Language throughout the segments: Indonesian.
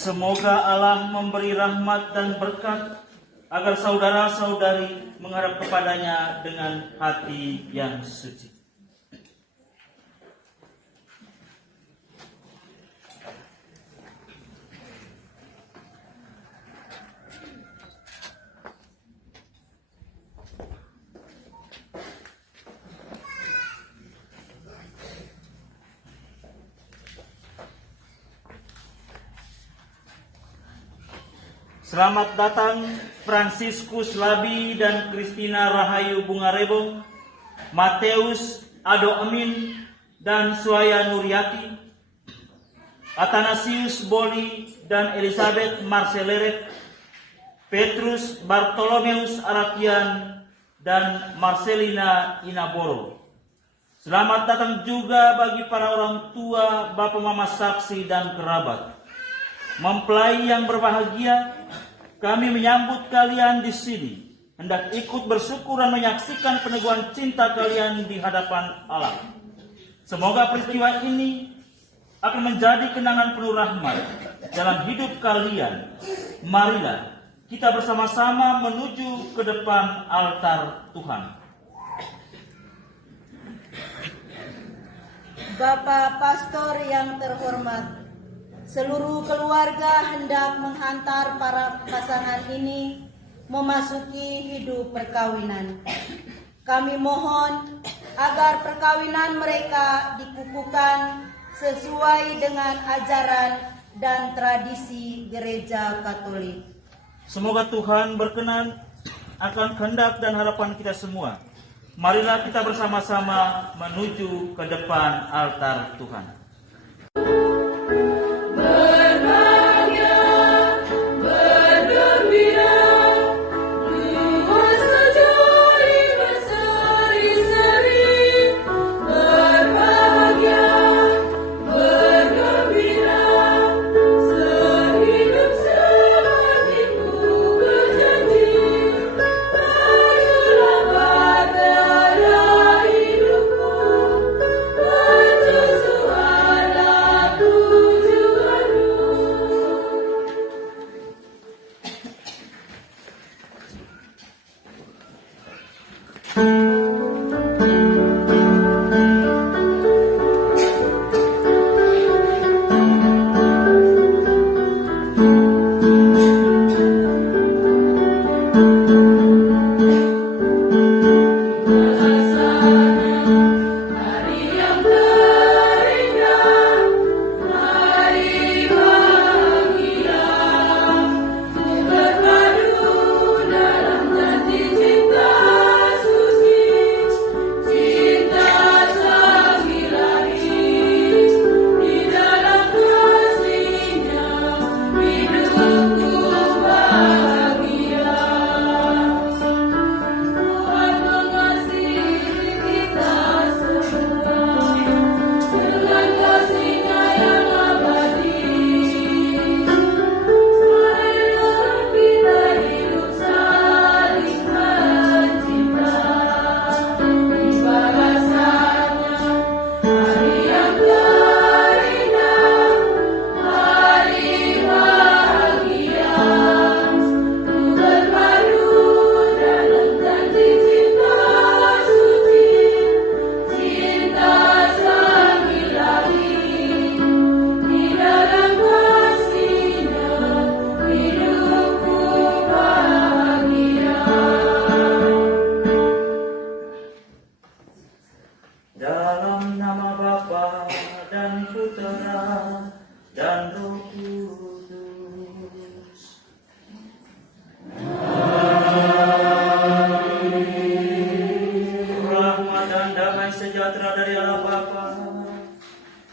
Semoga Allah memberi rahmat dan berkat agar saudara-saudari menghadap kepadanya dengan hati yang suci. Selamat datang Fransiskus Labi dan Kristina Rahayu Bungarebo, Mateus Ado Amin dan Suaya Nuriati, Athanasius Boli dan Elizabeth Marceleret, Petrus Bartolomeus Arakian dan Marcelina Inaboro. Selamat datang juga bagi para orang tua, bapak mama saksi dan kerabat. Mempelai yang berbahagia, kami menyambut kalian di sini, hendak ikut bersyukur dan menyaksikan peneguhan cinta kalian di hadapan Allah. Semoga peristiwa ini akan menjadi kenangan penuh rahmat dalam hidup kalian. Marilah kita bersama-sama menuju ke depan altar Tuhan. Bapak Pastor yang terhormat, seluruh keluarga hendak menghantar para pasangan ini memasuki hidup perkawinan. Kami mohon agar perkawinan mereka dikukuhkan sesuai dengan ajaran dan tradisi Gereja Katolik. Semoga Tuhan berkenan akan kehendak dan harapan kita semua. Marilah kita bersama-sama menuju ke depan altar Tuhan.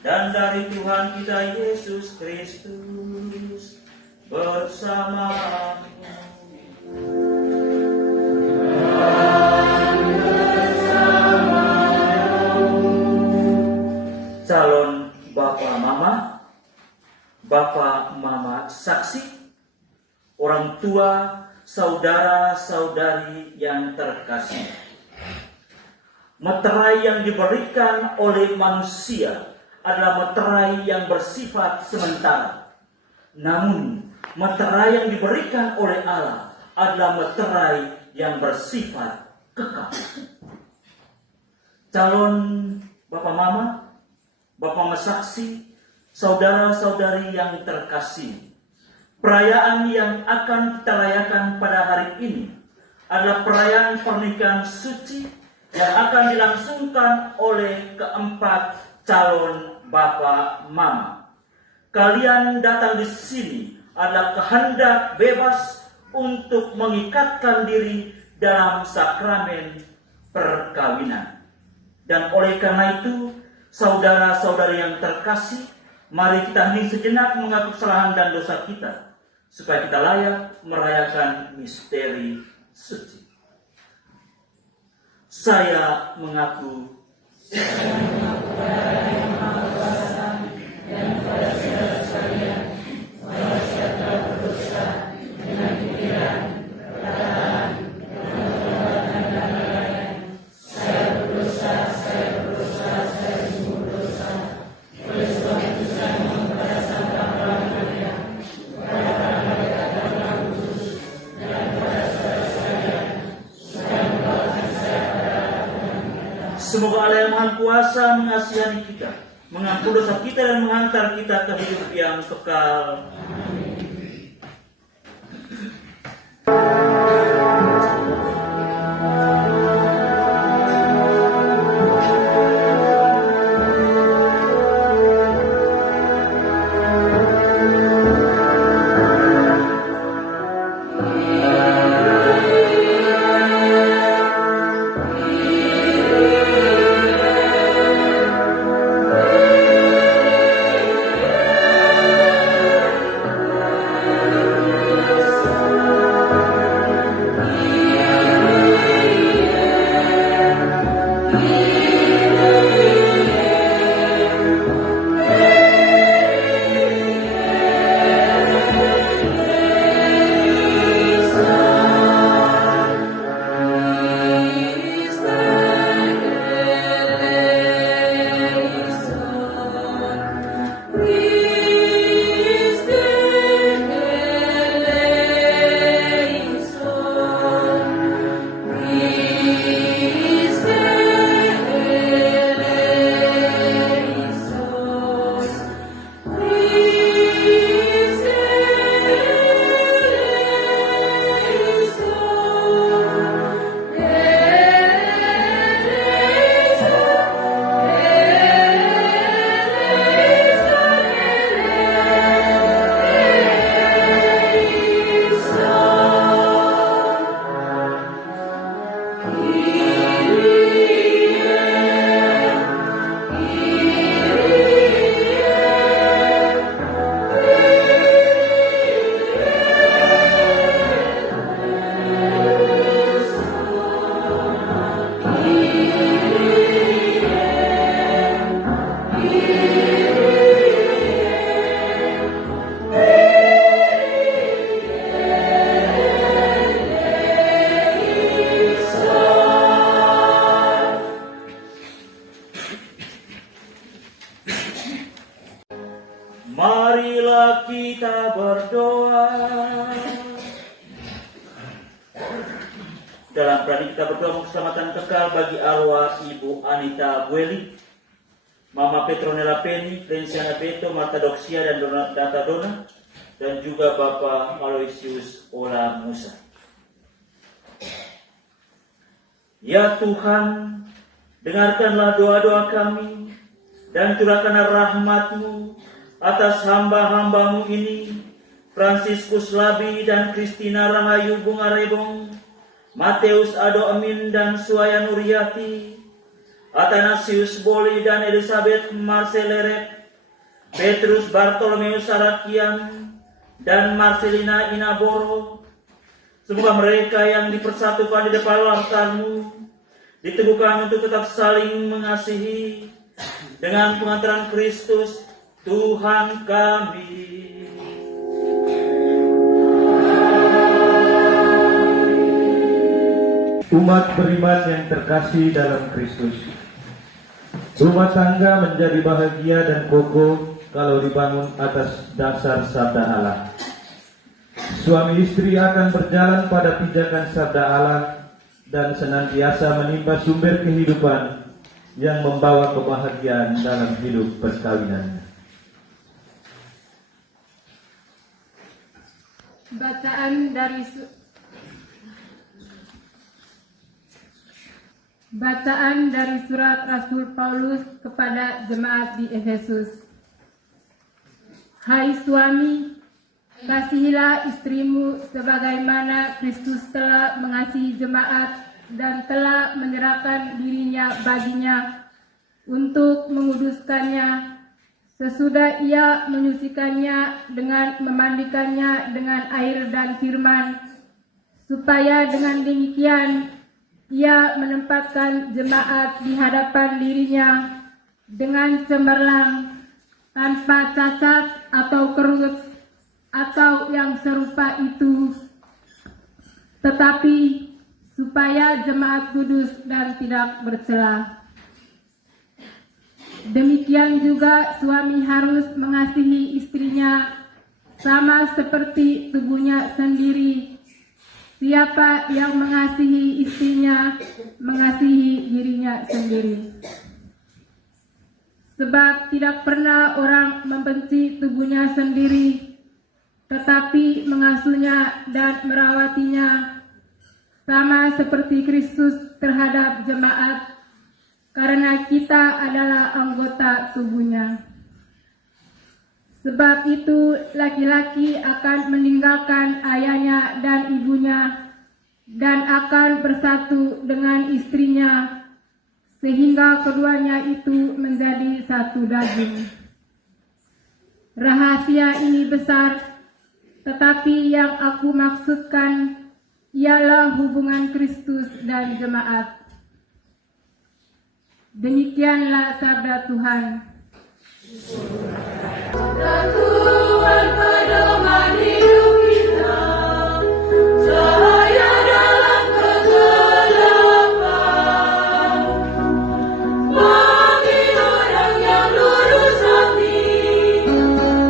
Dan dari Tuhan kita Yesus Kristus bersamamu. Calon Bapak Mama saksi, orang tua, saudara-saudari yang terkasih. Meterai yang diberikan oleh manusia adalah meterai yang bersifat sementara. Namun meterai yang diberikan oleh Allah adalah meterai yang bersifat kekal. Calon Bapak Mama, Bapak Saksi, saudara-saudari yang terkasih, perayaan yang akan kita rayakan pada hari ini adalah perayaan pernikahan suci yang akan dilangsungkan oleh keempat calon Bapak Mama. Kalian datang di sini adalah kehendak bebas untuk mengikatkan diri dalam sakramen perkawinan. Dan oleh karena itu, saudara-saudari yang terkasih, mari kita hening sejenak mengaku kesalahan dan dosa kita, supaya kita layak merayakan misteri suci. Saya mengaku pada Yang Maha Kuasa dan pada saudara sekalian bahwa saya telah berdosa dengan pikiran, perkataan, perbuatan dan lain-lain. Saya berdosa, saya sungguh berdosa. Oleh sebab itu saya mohon kepada Santa Maria, kepada para malaikat dan roh kudus, dan kepada saudara sekalian, supaya mendoakan saya pada Tuhan kita. Semoga Allah yang Maha Kuasa mengasihani kita, mengampuni dosa kita dan menghantar kita ke hidup yang kekal. Marilah kita berdoa. Dalam perani kita berdoa keselamatan kekal bagi arwah Ibu Anita Bueli, Mama Petronella Penny, Frensiana Beto, Marta Doxia dan Data Dona, dan juga Bapak Aloysius Ola Musa. Ya Tuhan, dengarkanlah doa-doa kami dan curahkanlah rahmat-Mu atas hamba-hamba-Mu ini, Fransiskus Labi dan Kristina Rahayu Bunga Rebong, Mateus Ado Amin dan Suaya Nuriati, Athanasius Boli dan Elizabeth Marceleret, Petrus Bartolomeus Arakian dan Marcelina Inaboro. Semoga mereka yang dipersatukan di depan altar-Mu diteguhkan untuk tetap saling mengasihi dengan pengantaran Kristus Tuhan kami. Umat beriman yang terkasih dalam Kristus, rumah tangga menjadi bahagia dan kokoh kalau dibangun atas dasar sabda Allah. Suami istri akan berjalan pada pijakan sabda Allah dan senantiasa menimba sumber kehidupan yang membawa kebahagiaan dalam hidup perkawinannya. Bacaan dari surat Rasul Paulus kepada jemaat di Efesus. Hai suami, kasihilah istrimu sebagaimana Kristus telah mengasihi jemaat dan telah menyerahkan dirinya baginya untuk menguduskannya, sesudah ia menyucikannya dengan memandikannya dengan air dan firman, supaya dengan demikian ia menempatkan jemaat di hadapan dirinya dengan cemerlang, tanpa cacat atau kerut atau yang serupa itu, tetapi supaya jemaat kudus dan tidak bercela. Demikian juga suami harus mengasihi istrinya sama seperti tubuhnya sendiri. Siapa yang mengasihi istrinya, mengasihi dirinya sendiri. Sebab tidak pernah orang membenci tubuhnya sendiri, tetapi mengasuhnya dan merawatinya, sama seperti Kristus terhadap jemaat, karena kita adalah anggota tubuhnya. Sebab itu laki-laki akan meninggalkan ayahnya dan ibunya dan akan bersatu dengan istrinya, sehingga keduanya itu menjadi satu daging. Rahasia ini besar, tetapi yang aku maksudkan ialah hubungan Kristus dan jemaat. Demikianlah sabda Tuhan. Tuhan pedoman hidup kita, cahaya dalam kegelapan, bagi orang yang lurus hati,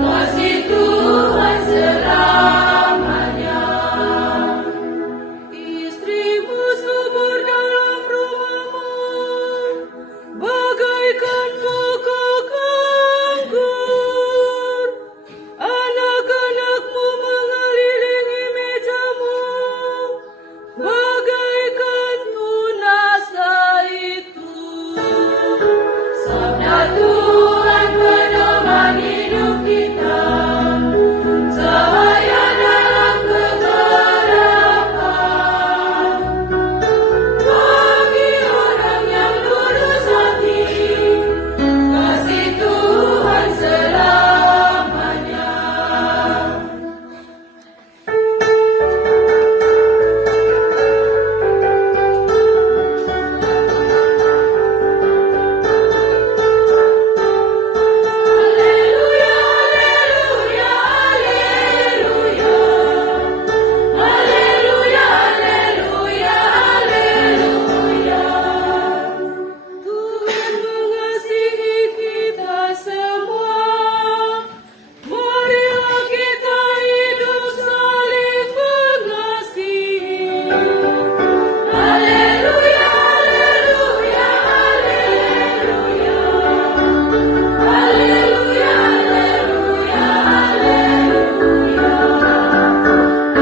kasih Tuhan selamanya. Istrimu subur dalam rumahmu, bagaikan pokok anggur. Anak-anakmu mengelilingi mejamu, bagaikan tunas zaitun. Sabda Tuhan pedoman hidup kita, cahaya dalam kegelapan, bagi orang yang lurus hati, kasih Tuhan selamanya. Haleluya, haleluya, haleluya. Haleluya, haleluya, haleluya. Tuhan mengasihi kita semua. Marilah kita hidup saling mengasihi. Haleluya, haleluya, haleluya. Haleluya, haleluya, haleluya.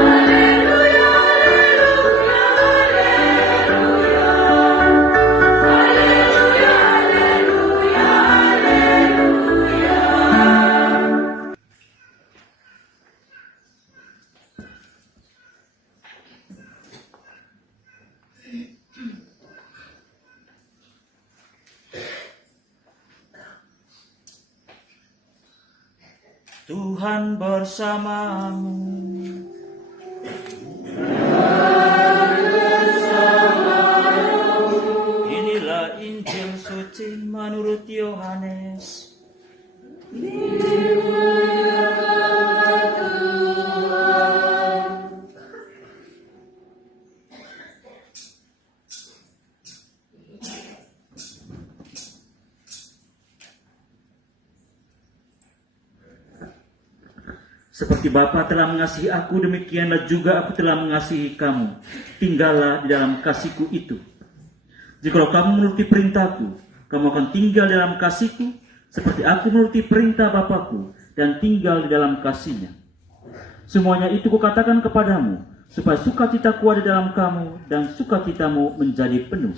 Haleluya, Tuhan bersamamu. Inilah Injil suci menurut Yohanes. Seperti Bapa telah mengasihi aku, demikianlah juga aku telah mengasihi kamu. Tinggallah di dalam kasihku itu. Jikalau kamu menuruti perintahku, kamu akan tinggal di dalam kasihku, seperti aku menuruti perintah Bapakku dan tinggal di dalam kasihnya. Semuanya itu kukatakan kepadamu, supaya sukacitaku ada dalam kamu dan sukacitamu menjadi penuh.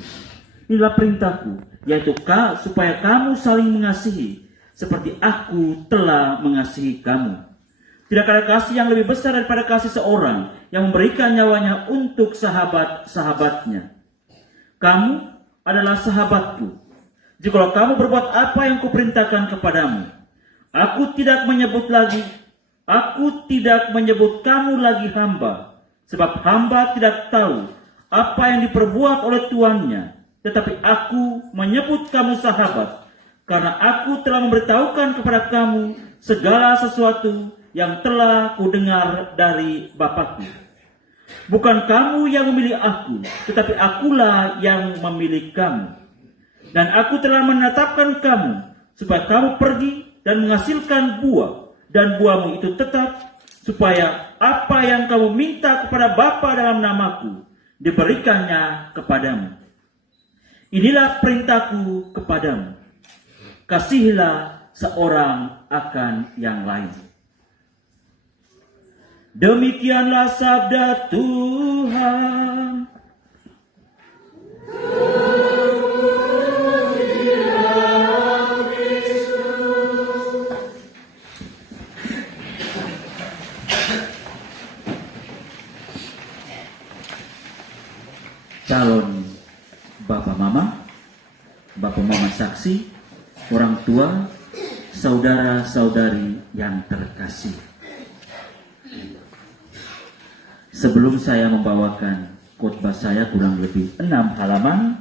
Inilah perintahku, yaitu supaya kamu saling mengasihi, seperti aku telah mengasihi kamu. Tidak ada kasih yang lebih besar daripada kasih seorang yang memberikan nyawanya untuk sahabat-sahabatnya. Kamu adalah sahabatku, jikalau kamu berbuat apa yang kuperintahkan kepadamu. Aku tidak menyebut kamu lagi hamba, sebab hamba tidak tahu apa yang diperbuat oleh tuannya. Tetapi aku menyebut kamu sahabat, karena aku telah memberitahukan kepada kamu segala sesuatu yang telah kudengar dari Bapakku. Bukan kamu yang memilih aku, tetapi akulah yang memilih kamu. Dan aku telah menetapkan kamu, supaya kamu pergi dan menghasilkan buah, dan buahmu itu tetap, supaya apa yang kamu minta kepada Bapa dalam namaku, diberikannya kepadamu. Inilah perintahku kepadamu, kasihilah seorang akan yang lain. Demikianlah sabda Tuhan. Calon Bapak Mama saksi, orang tua, saudara-saudari yang terkasih. Sebelum saya membawakan khotbah saya kurang lebih 6 halaman,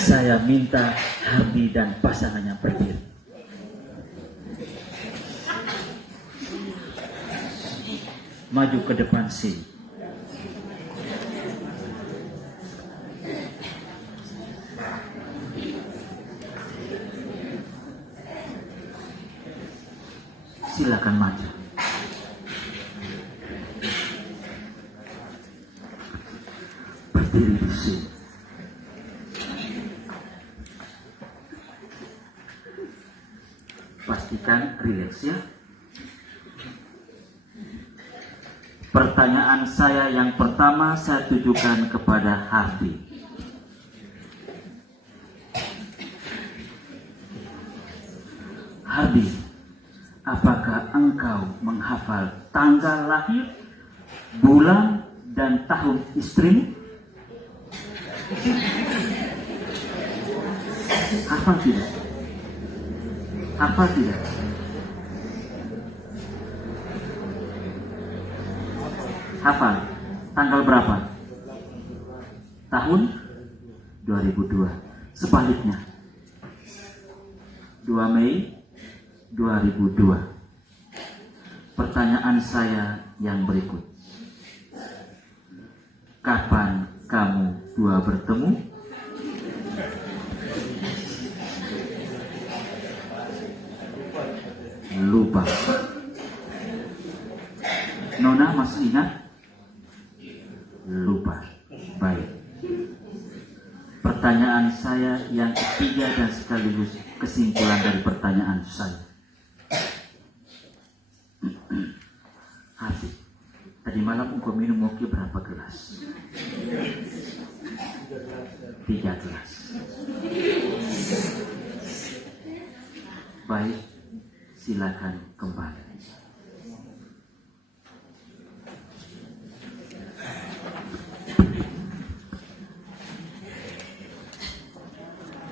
saya minta Hardi dan pasangannya berdiri. Maju ke depan sini. Silakan maju. Berdiri di sini. Pastikan rileks ya. Pertanyaan saya yang pertama saya tujukan kepada Hardi. Hardi, apakah engkau menghafal tanggal lahir, bulan, dan tahun istrimu? Hafal tidak? Hafal tidak? Hafal. Tanggal berapa? Tahun 2002. Sebaliknya, 2 Mei 2002. Pertanyaan saya yang berikut. Kapan kamu dua bertemu? Lupa. Nona masih ingat? Lupa. Baik. Pertanyaan saya yang ketiga dan sekaligus kesimpulan dari pertanyaan saya. Hati, tadi malam engkau minum moki berapa gelas? 3 gelas. Baik, silakan kembali.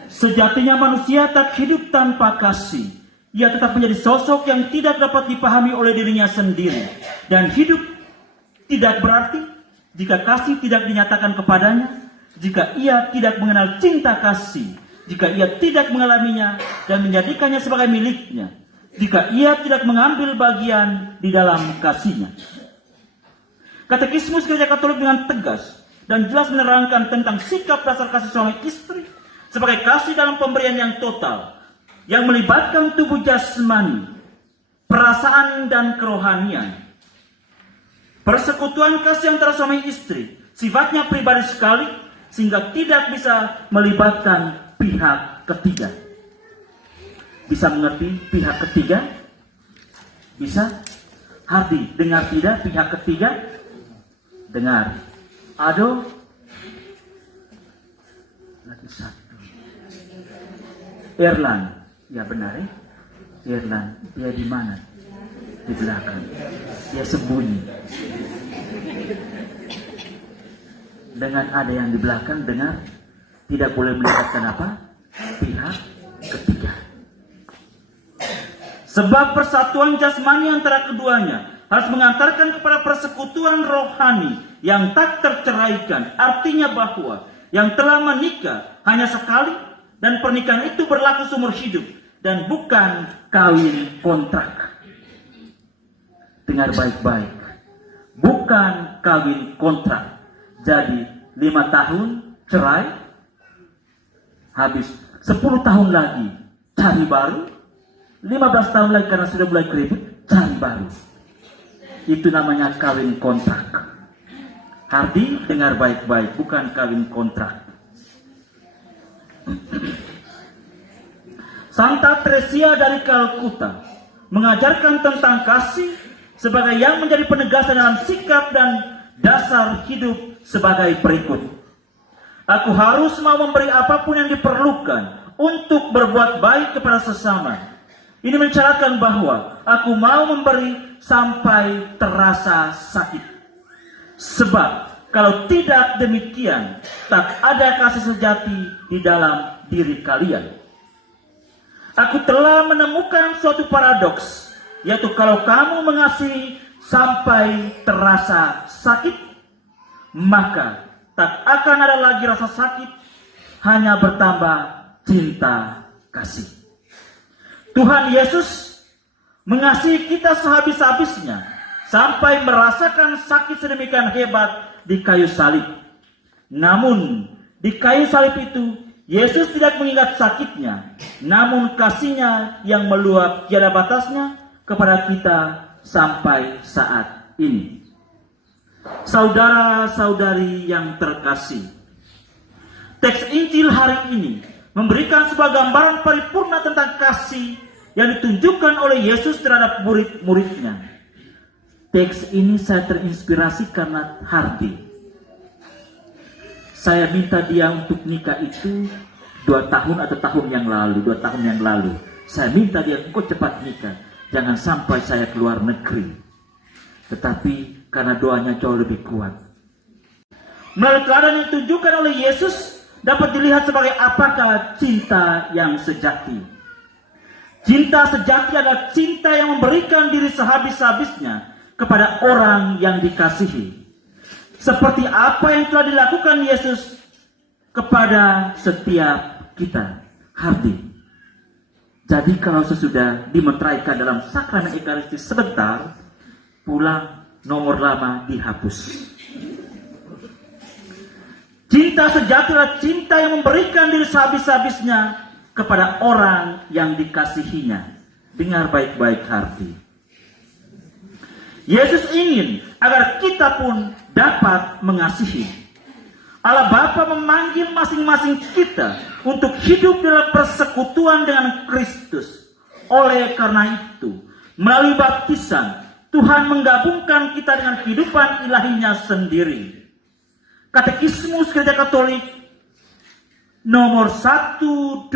Sejatinya manusia tak hidup tanpa kasih. Ia tetap menjadi sosok yang tidak dapat dipahami oleh dirinya sendiri. Dan hidup tidak berarti jika kasih tidak dinyatakan kepadanya, jika ia tidak mengenal cinta kasih, jika ia tidak mengalaminya dan menjadikannya sebagai miliknya, jika ia tidak mengambil bagian di dalam kasihnya. Katekismus Gereja Katolik dengan tegas dan jelas menerangkan tentang sikap dasar kasih suami istri sebagai kasih dalam pemberian yang total, yang melibatkan tubuh jasmani, perasaan dan kerohanian. Persekutuan kasih antara suami istri sifatnya pribadi sekali, sehingga tidak bisa melibatkan pihak ketiga. Bisa mengerti pihak ketiga? Bisa? Hardi, dengar tidak pihak ketiga? Dengar. Ado? Lagi satu. Erlan. Ya benar ya? Erlan. Dia di mana? Di belakang. Dia sembunyi. Dengan ada yang di belakang, dengar. Tidak boleh melibatkan apa? Pihak ketiga. Sebab persatuan jasmani antara keduanya harus mengantarkan kepada persekutuan rohani yang tak terceraikan. Artinya bahwa yang telah menikah hanya sekali dan pernikahan itu berlaku seumur hidup dan bukan kawin kontrak. Dengar baik-baik. Bukan kawin kontrak. Jadi 5 tahun cerai, habis 10 tahun lagi cari baru, 15 tahun lagi karena sudah mulai keribut, cari baru. Itu namanya kawin kontrak. Hardi, dengar baik-baik, bukan kawin kontrak. Santa Teresia dari Kalkuta mengajarkan tentang kasih sebagai yang menjadi penegasan dalam sikap dan dasar hidup sebagai berikut. Aku harus mau memberi apapun yang diperlukan untuk berbuat baik kepada sesama. Ini mensyaratkan bahwa aku mau memberi sampai terasa sakit. Sebab kalau tidak demikian, tak ada kasih sejati di dalam diri kalian. Aku telah menemukan suatu paradoks, yaitu kalau kamu mengasihi sampai terasa sakit, maka tak akan ada lagi rasa sakit, hanya bertambah cinta kasih. Tuhan Yesus mengasihi kita sehabis-habisnya sampai merasakan sakit sedemikian hebat di kayu salib. Namun di kayu salib itu Yesus tidak mengingat sakitnya, namun kasihnya yang meluap tiada batasnya kepada kita sampai saat ini. Saudara-saudari yang terkasih, teks Injil hari ini memberikan sebuah gambaran paripurna tentang kasih yang ditunjukkan oleh Yesus terhadap murid-muridnya. Teks ini saya terinspirasi karena Hardi. Saya minta dia untuk nikah itu 2 tahun atau tahun yang lalu, 2 tahun yang lalu. Saya minta dia, engkau cepat nikah, jangan sampai saya keluar negeri. Tetapi karena doanya jauh lebih kuat. Melalui teladan yang ditunjukkan oleh Yesus dapat dilihat sebagai apakah cinta yang sejati. Cinta sejati adalah cinta yang memberikan diri sehabis-habisnya kepada orang yang dikasihi. Seperti apa yang telah dilakukan Yesus kepada setiap kita. Hardi. Jadi kalau sesudah dimeteraikan dalam sakramen Ekaristi sebentar, pulang nomor lama dihapus. Cinta sejati adalah cinta yang memberikan diri sehabis-habisnya kepada orang yang dikasihinya. Dengar baik-baik Hardi. Yesus ingin agar kita pun dapat mengasihi. Allah Bapa memanggil masing-masing kita untuk hidup dalam persekutuan dengan Kristus. Oleh karena itu, melalui baptisan, Tuhan menggabungkan kita dengan kehidupan ilahinya sendiri. Katekismus Gereja Katolik nomor 1265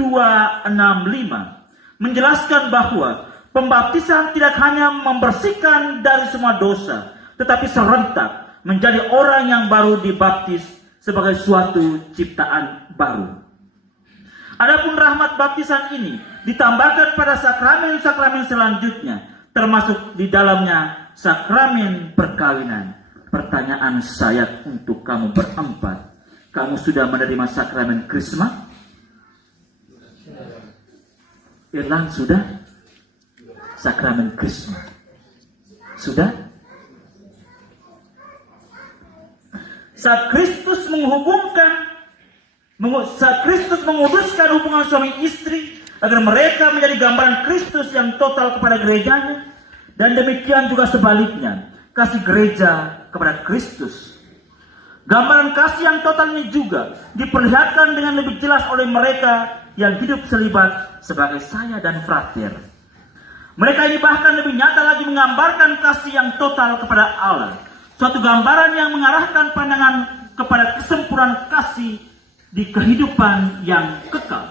menjelaskan bahwa pembaptisan tidak hanya membersihkan dari semua dosa, tetapi serentak menjadi orang yang baru dibaptis sebagai suatu ciptaan baru. Adapun rahmat baptisan ini ditambahkan pada sakramen-sakramen selanjutnya, termasuk di dalamnya sakramen perkawinan. Pertanyaan saya untuk kamu berempat, kamu sudah menerima sakramen Krisma? Irlan sudah? Sakramen Krisma sudah? Saat Kristus Kristus menguduskan hubungan suami istri agar mereka menjadi gambaran Kristus yang total kepada gerejanya, dan demikian juga sebaliknya, kasih gereja kepada Kristus. Gambaran kasih yang total ini juga diperlihatkan dengan lebih jelas oleh mereka yang hidup selibat sebagai saya dan frater. Mereka ini bahkan lebih nyata lagi menggambarkan kasih yang total kepada Allah, suatu gambaran yang mengarahkan pandangan kepada kesempurnaan kasih di kehidupan yang kekal.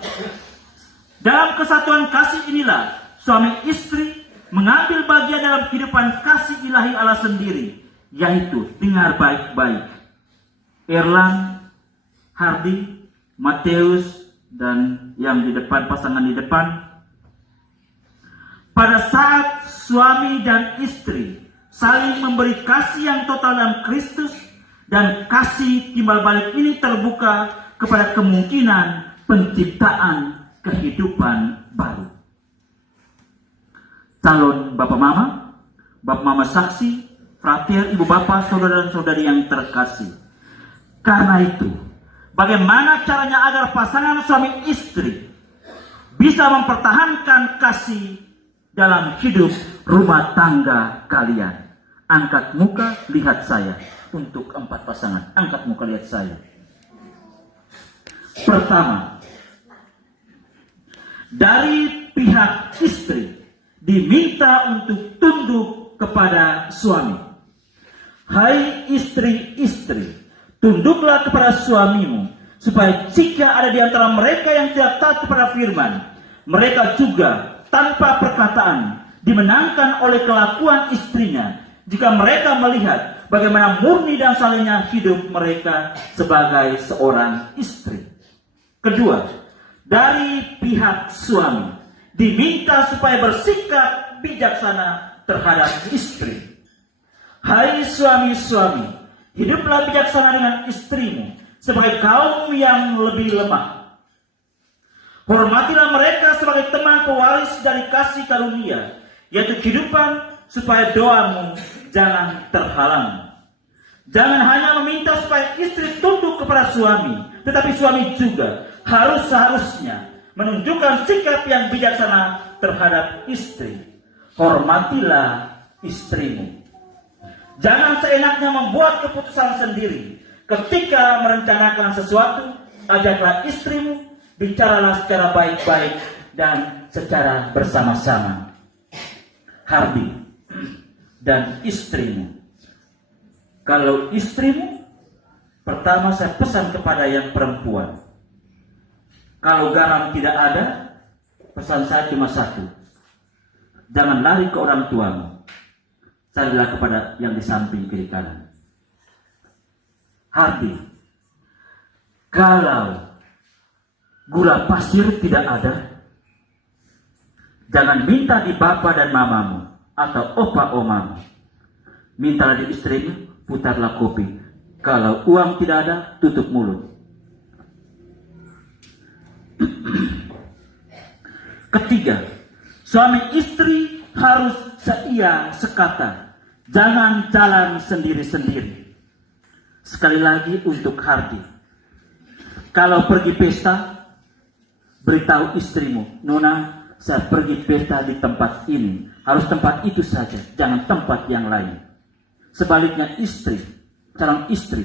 Dalam kesatuan kasih inilah suami istri mengambil bagian dalam kehidupan kasih ilahi Allah sendiri, yaitu dengar baik-baik. Erlang, Hardy, Mateus, dan yang di depan, pasangan di depan. Pada saat suami dan istri saling memberi kasih yang total dalam Kristus, dan kasih timbal balik ini terbuka kepada kemungkinan penciptaan kehidupan baru. Calon Bapak Mama saksi, frater, Ibu Bapak, saudara dan saudari yang terkasih. Karena itu, bagaimana caranya agar pasangan suami istri bisa mempertahankan kasih dalam hidup rumah tangga kalian? Angkat muka, lihat saya. Untuk 4 pasangan, angkat muka, lihat saya. Pertama, dari pihak istri diminta untuk tunduk kepada suami. Hai istri-istri, tunduklah kepada suamimu, supaya jika ada di antara mereka yang tidak taat kepada firman, mereka juga tanpa perkataan dimenangkan oleh kelakuan istrinya, jika mereka melihat bagaimana murni dan salehnya hidup mereka sebagai seorang istri. Kedua, dari pihak suami diminta supaya bersikap bijaksana terhadap istri. Hai suami-suami, hiduplah bijaksana dengan istrimu sebagai kaum yang lebih lemah. Hormatilah mereka sebagai teman pewaris dari kasih karunia, yaitu kehidupan, supaya doamu jangan terhalang. Jangan hanya meminta supaya istri tunduk kepada suami, tetapi suami juga seharusnya menunjukkan sikap yang bijaksana terhadap istri. Hormatilah istrimu. Jangan seenaknya membuat keputusan sendiri. Ketika merencanakan sesuatu, ajaklah istrimu, bicaralah secara baik-baik dan secara bersama-sama. Hardy dan istrimu. Kalau istrimu, pertama saya pesan kepada yang perempuan. Kalau garam tidak ada, pesan saya cuma satu. Jangan lari ke orang tuamu. Carilah kepada yang di samping kiri kanan. Hardy, kalau gula pasir tidak ada, jangan minta di bapak dan mamamu atau opa omamu. Mintalah di istrimu, putarlah kopi. Kalau uang tidak ada, tutup mulut. Ketiga, suami istri harus seia sekata. Jangan jalan sendiri-sendiri. Sekali lagi untuk Hardy. Kalau pergi pesta, beritahu istrimu, Nona, saya pergi pesta di tempat ini. Harus tempat itu saja, jangan tempat yang lain. Sebaliknya calon istri,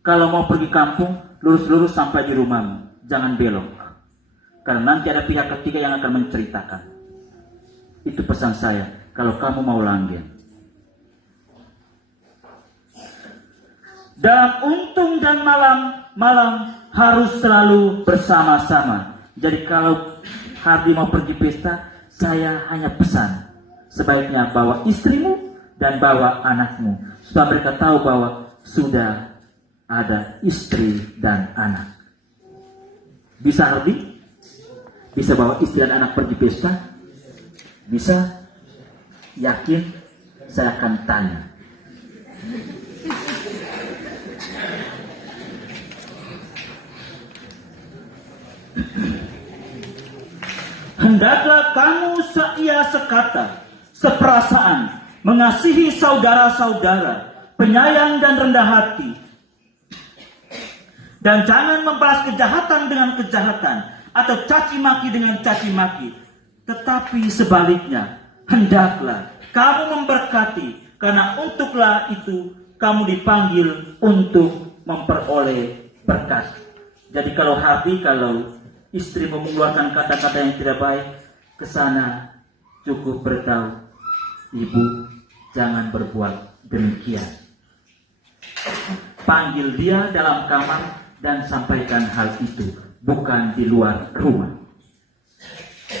kalau mau pergi kampung, lurus-lurus sampai di rumahmu, jangan belok. Karena nanti ada pihak ketiga yang akan menceritakan. Itu pesan saya, kalau kamu mau langgeng. Dalam untung dan malam harus selalu bersama-sama. Jadi kalau Hardy mau pergi pesta, saya hanya pesan, sebaiknya bawa istrimu dan bawa anakmu, supaya mereka tahu bahwa sudah ada istri dan anak. Bisa Hardy? Bisa bawa istri dan anak pergi pesta? Bisa? Yakin? Saya akan tanya. Hendaklah kamu seia sekata, seperasaan, mengasihi saudara-saudara, penyayang dan rendah hati. Dan jangan membalas kejahatan dengan kejahatan atau caci maki dengan caci maki. Tetapi sebaliknya, hendaklah kamu memberkati, karena untuklah itu kamu dipanggil untuk memperoleh berkat. Jadi kalau istri mengeluarkan kata-kata yang tidak baik, ke sana cukup beritahu, ibu jangan berbuat demikian. Panggil dia dalam kamar dan sampaikan hal itu, bukan di luar rumah.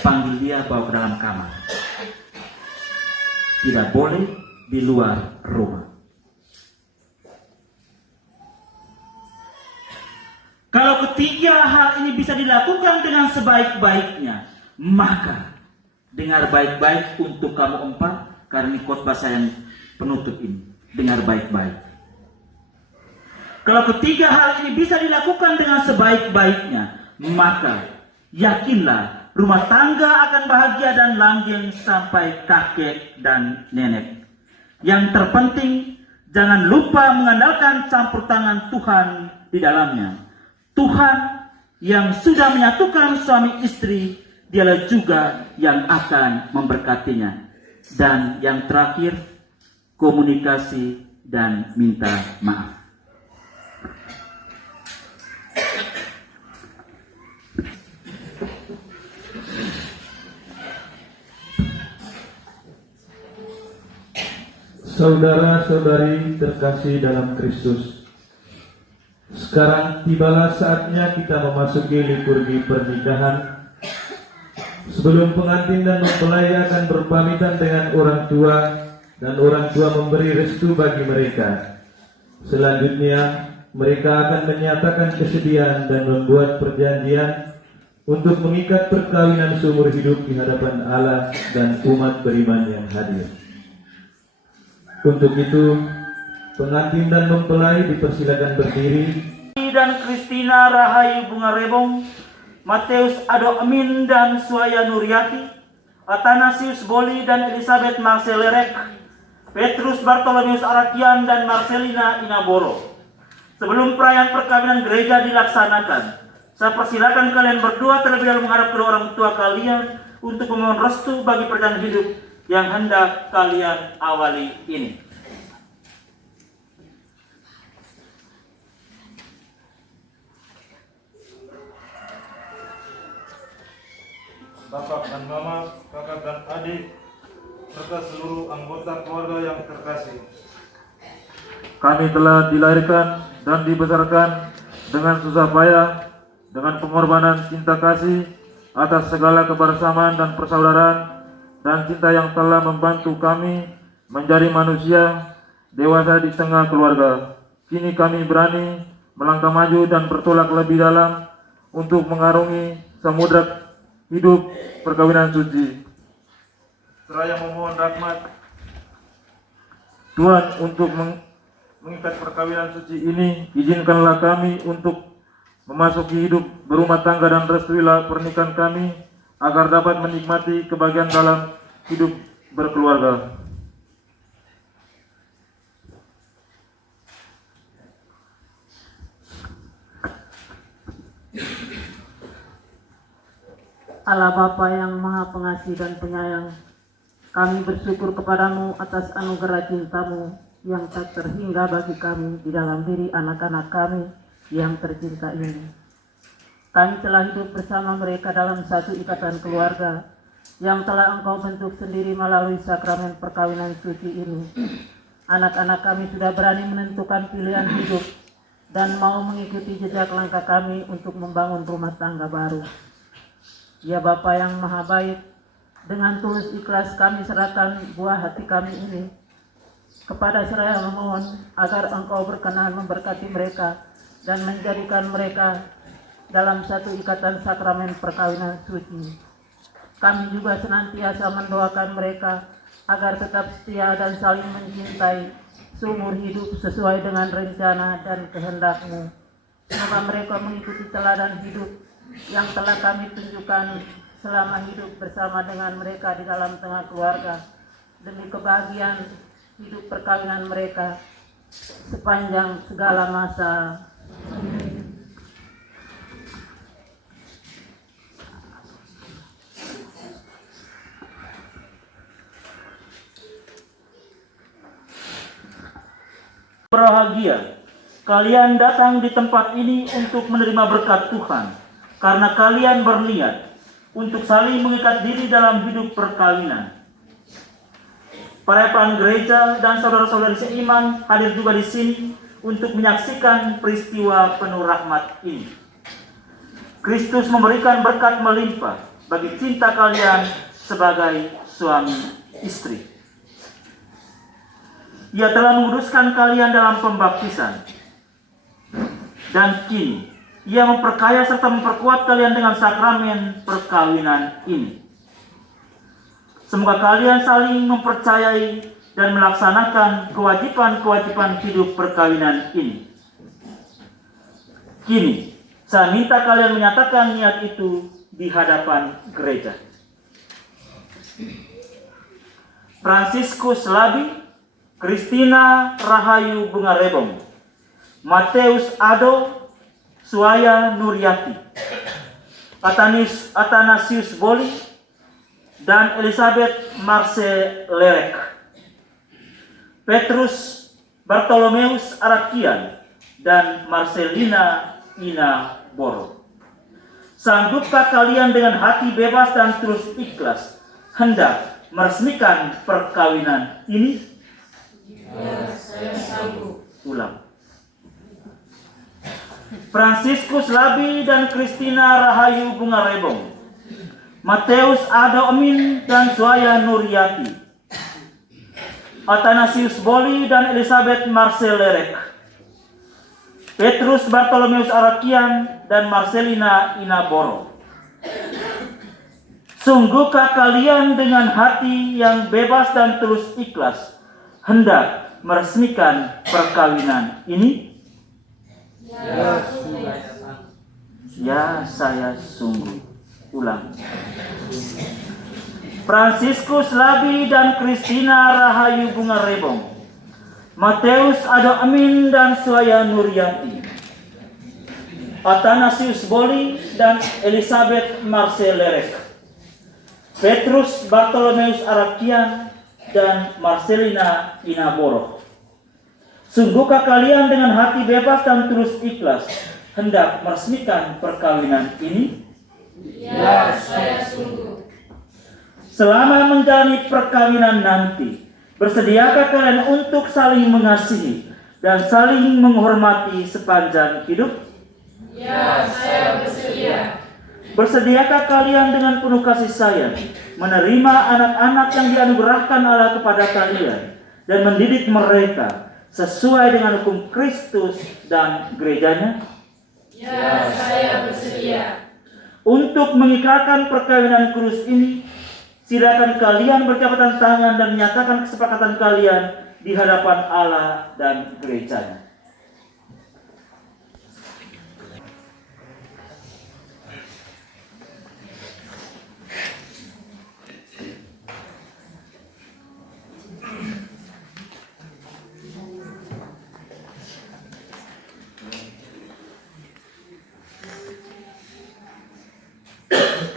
Panggil dia, bawa ke dalam kamar. Tidak boleh di luar rumah. Kalau ketiga hal ini bisa dilakukan dengan sebaik-baiknya, maka dengar baik-baik untuk kamu empat, karena ini khotbah saya yang penutup ini. Dengar baik-baik. Kalau ketiga hal ini bisa dilakukan dengan sebaik-baiknya, maka yakinlah rumah tangga akan bahagia dan langgeng sampai kakek dan nenek. Yang terpenting, jangan lupa mengandalkan campur tangan Tuhan di dalamnya. Tuhan yang sudah menyatukan suami istri, dialah juga yang akan memberkatinya. Dan yang terakhir, komunikasi dan minta maaf. Saudara-saudari terkasih dalam Kristus, sekarang tibalah saatnya kita memasuki liturgi pernikahan. Sebelum pengantin dan mempelai akan berpamitan dengan orang tua, dan orang tua memberi restu bagi mereka. Selanjutnya, mereka akan menyatakan kesediaan dan membuat perjanjian untuk mengikat perkawinan seumur hidup di hadapan Allah dan umat beriman yang hadir. Untuk itu, pengantin dan mempelai dipersilakan berdiri. Dan Kristina Rahayu Bunga Rebong, Mateus Ado Amin dan Suaya Nuryati, Athanasius Boli dan Elizabeth Marcelerek, Petrus Bartolomeus Arakian dan Marcelina Inaboro. Sebelum perayaan perkawinan gereja dilaksanakan, saya persilakan kalian berdua terlebih dahulu menghadap kedua orang tua kalian untuk memohon restu bagi perjalanan hidup yang hendak kalian awali ini. Bapak dan Mama, kakak dan adik, serta seluruh anggota keluarga yang terkasih. Kami telah dilahirkan dan dibesarkan dengan susah payah, dengan pengorbanan cinta kasih atas segala kebersamaan dan persaudaraan, dan cinta yang telah membantu kami menjadi manusia dewasa di tengah keluarga. Kini kami berani melangkah maju dan bertolak lebih dalam untuk mengarungi samudra hidup perkawinan suci. Seraya memohon rahmat Tuhan untuk mengikat perkawinan suci ini, izinkanlah kami untuk memasuki hidup berumah tangga dan restuilah pernikahan kami agar dapat menikmati kebahagiaan dalam hidup berkeluarga. Allah Bapa yang Maha Pengasih dan Penyayang, kami bersyukur kepadamu atas anugerah cintamu yang tak terhingga bagi kami di dalam diri anak-anak kami yang tercinta ini. Kami telah hidup bersama mereka dalam satu ikatan keluarga yang telah Engkau bentuk sendiri melalui sakramen perkawinan suci ini. Anak-anak kami sudah berani menentukan pilihan hidup dan mau mengikuti jejak langkah kami untuk membangun rumah tangga baru. Ya Bapa yang Maha Baik, dengan tulus ikhlas kami serahkan buah hati kami ini kepada seraya memohon agar Engkau berkenan memberkati mereka dan menjadikan mereka dalam satu ikatan sakramen perkawinan suci. Kami juga senantiasa mendoakan mereka agar tetap setia dan saling mencintai seumur hidup sesuai dengan rencana dan kehendak-Mu. Semoga mereka mengikuti teladan hidup yang telah kami tunjukkan selama hidup bersama dengan mereka di dalam tengah keluarga, demi kebahagiaan hidup perkawinan mereka sepanjang segala masa. Berbahagia, kalian datang di tempat ini untuk menerima berkat Tuhan, karena kalian berniat untuk saling mengikat diri dalam hidup perkawinan. Para pelayan gereja dan saudara-saudari seiman hadir juga di sini untuk menyaksikan peristiwa penuh rahmat ini. Kristus memberikan berkat melimpah bagi cinta kalian sebagai suami istri. Ia telah menguduskan kalian dalam pembaptisan. Dan kini, Ia memperkaya serta memperkuat kalian dengan sakramen perkawinan ini. Semoga kalian saling mempercayai dan melaksanakan kewajiban-kewajiban hidup perkawinan ini. Kini, saya minta kalian menyatakan niat itu di hadapan gereja. Fransiskus Labi, Kristina Rahayu Bungarebong, Mateus Ado Suaya Nuryati, Athanasius Boli, dan Elizabeth Marce Lerek, Petrus Bartolomeus Arakian, dan Marcelina Ina Boro. Sanggupkah kalian dengan hati bebas dan terus ikhlas hendak meresmikan perkawinan ini? Ya, saya sanggup. Ulang. Fransiskus Labi dan Kristina Rahayu Bungarebong, Mateus Ado Amin dan Suaya Nuryati, Athanasius Boli dan Elizabeth Marce Lerek, Petrus Bartolomeus Arakian dan Marcelina Inaboro. Sungguhkah kalian dengan hati yang bebas dan terus ikhlas hendak meresmikan perkawinan ini? Ya, saya sungguh. Ulang. Fransiskus Labi dan Kristina Rahayu Bungarebong, Mateus Ado Amin dan Suaya Nuryati, Athanasius Boli dan Elizabeth Marce Lerek, Petrus Bartolomeus Arakian dan Marcelina Inaboro. Sungguhkah kalian dengan hati bebas dan terus ikhlas hendak meresmikan perkawinan ini? Ya, saya sungguh. Selama menjalani perkawinan nanti, bersediakah kalian untuk saling mengasihi dan saling menghormati sepanjang hidup? Ya, saya bersedia. Bersediakah kalian dengan penuh kasih sayang menerima anak-anak yang dianugerahkan Allah kepada kalian dan mendidik mereka sesuai dengan hukum Kristus dan gerejanya? Ya, saya bersedia. Untuk mengikrarkan perkawinan kudus ini, silakan kalian berjabatan tangan dan menyatakan kesepakatan kalian di hadapan Allah dan gerejanya.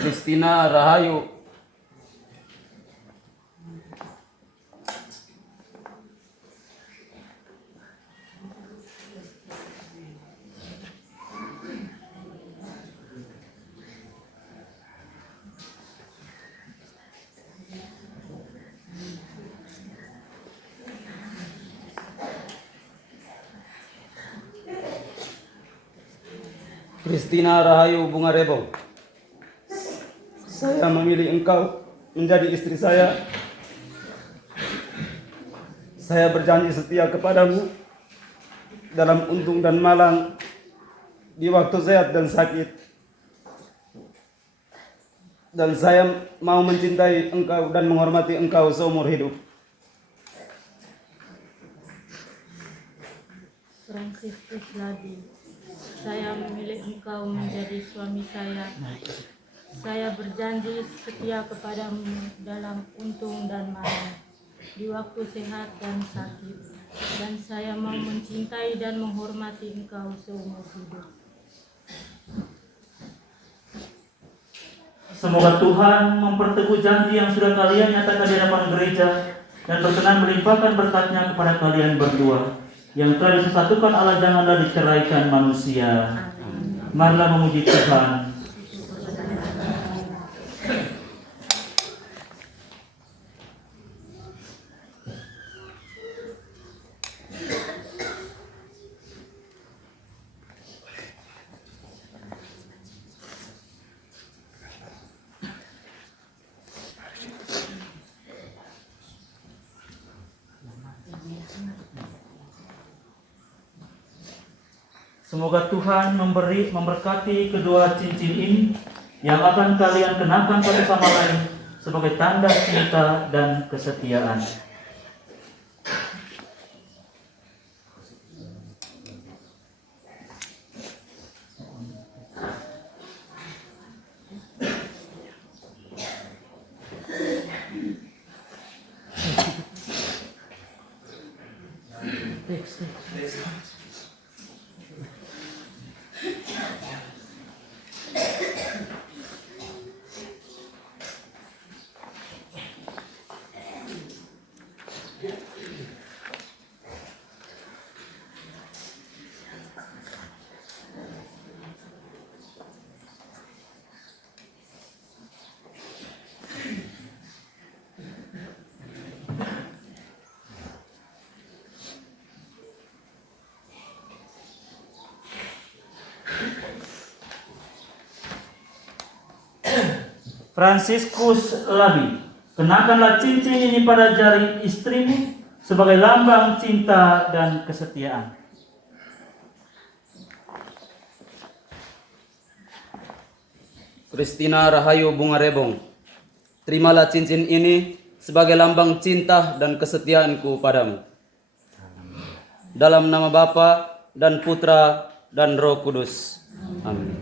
Kristina Rahayu, Kristina Rahayu Bungarebong. Saya memilih engkau menjadi istri saya. Saya berjanji setia kepadamu dalam untung dan malang, di waktu sehat dan sakit. Dan saya mau mencintai engkau dan menghormati engkau seumur hidup. Fransiskus Labi, saya memilih engkau menjadi suami saya. Saya berjanji setia kepadamu dalam untung dan malang, di waktu sehat dan sakit. Dan saya mau mencintai dan menghormati engkau seumur hidup. Semoga Tuhan memperteguh janji yang sudah kalian nyatakan di hadapan gereja dan berkenan melimpahkan berkat-Nya kepada kalian berdua. yang telah disatukan Allah janganlah diceraikan manusia. Marilah memuji Tuhan. Semoga Tuhan memberkati kedua cincin ini yang akan kalian kenakan satu sama lain sebagai tanda cinta dan kesetiaan. Fransiskus Labi, kenakanlah cincin ini pada jari istrimu sebagai lambang cinta dan kesetiaan. Kristina Rahayu Bunga Rebong, terimalah cincin ini sebagai lambang cinta dan kesetiaanku padamu. Dalam nama Bapa dan Putra dan Roh Kudus. Amin.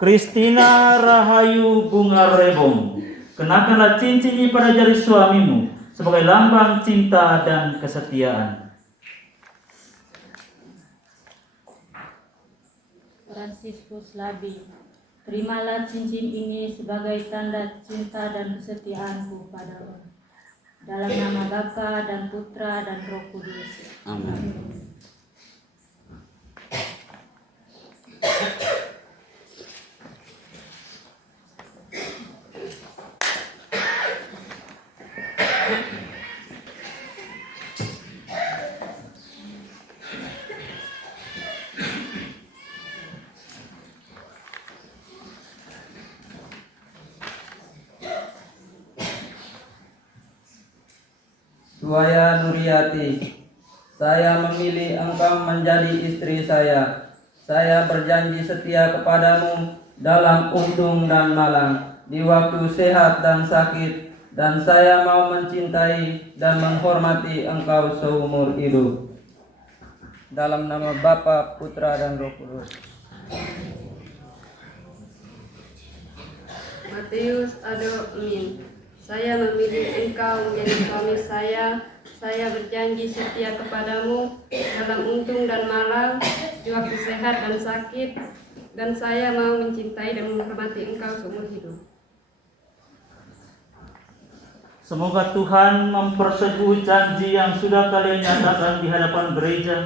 Kristina Rahayu Bunga Rebong, kenakanlah cincin ini pada jari suamimu sebagai lambang cinta dan kesetiaan. Fransiskus Labi, terimalah cincin ini sebagai tanda cinta dan kesetiaanku padamu. Dalam nama Bapa dan Putra dan Roh Kudus. Amin. Suaya Nuriati, saya memilih engkau menjadi istri saya. Saya berjanji setia kepadamu dalam untung dan malang, di waktu sehat dan sakit, dan saya mau mencintai dan menghormati engkau seumur hidup. Dalam nama Bapa, Putra, dan Roh Kudus. Matius Ado Min, saya memilih engkau menjadi suami saya. Saya berjanji setia kepadamu dalam untung dan malang, di waktu sehat dan sakit, dan saya mau mencintai dan menghormati engkau seumur hidup. Semoga Tuhan memperteguh janji yang sudah kalian nyatakan di hadapan gereja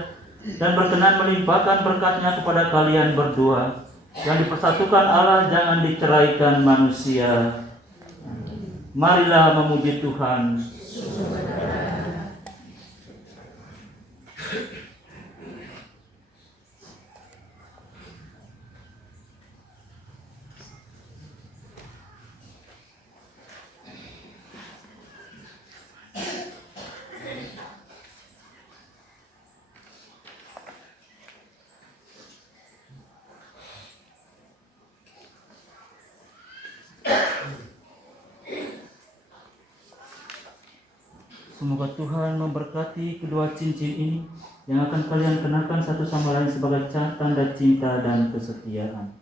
dan berkenan melimpahkan berkat-Nya kepada kalian berdua. Yang dipersatukan Allah jangan diceraikan manusia. Marilah memuji Tuhan. Semoga Tuhan memberkati kedua cincin ini yang akan kalian kenakan satu sama lain sebagai tanda cinta dan kesetiaan.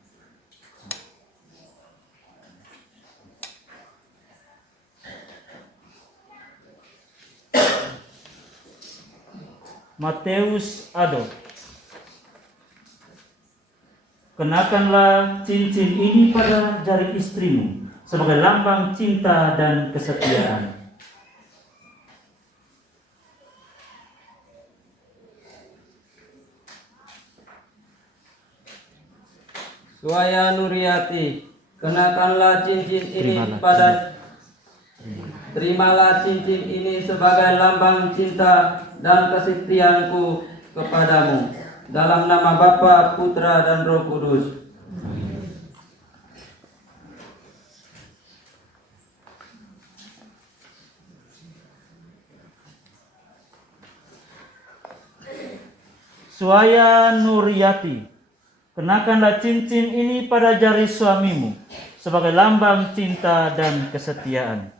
Matius Ado, kenakanlah cincin ini pada jari istrimu sebagai lambang cinta dan kesetiaan. Suaya Nuriati, kenakanlah cincin ini pada Terimalah cincin ini sebagai lambang cinta dan kesetiaanku kepadamu. Dalam nama Bapa, Putra, dan Roh Kudus. Suaya Nuriati, kenakanlah cincin ini pada jari suamimu sebagai lambang cinta dan kesetiaan.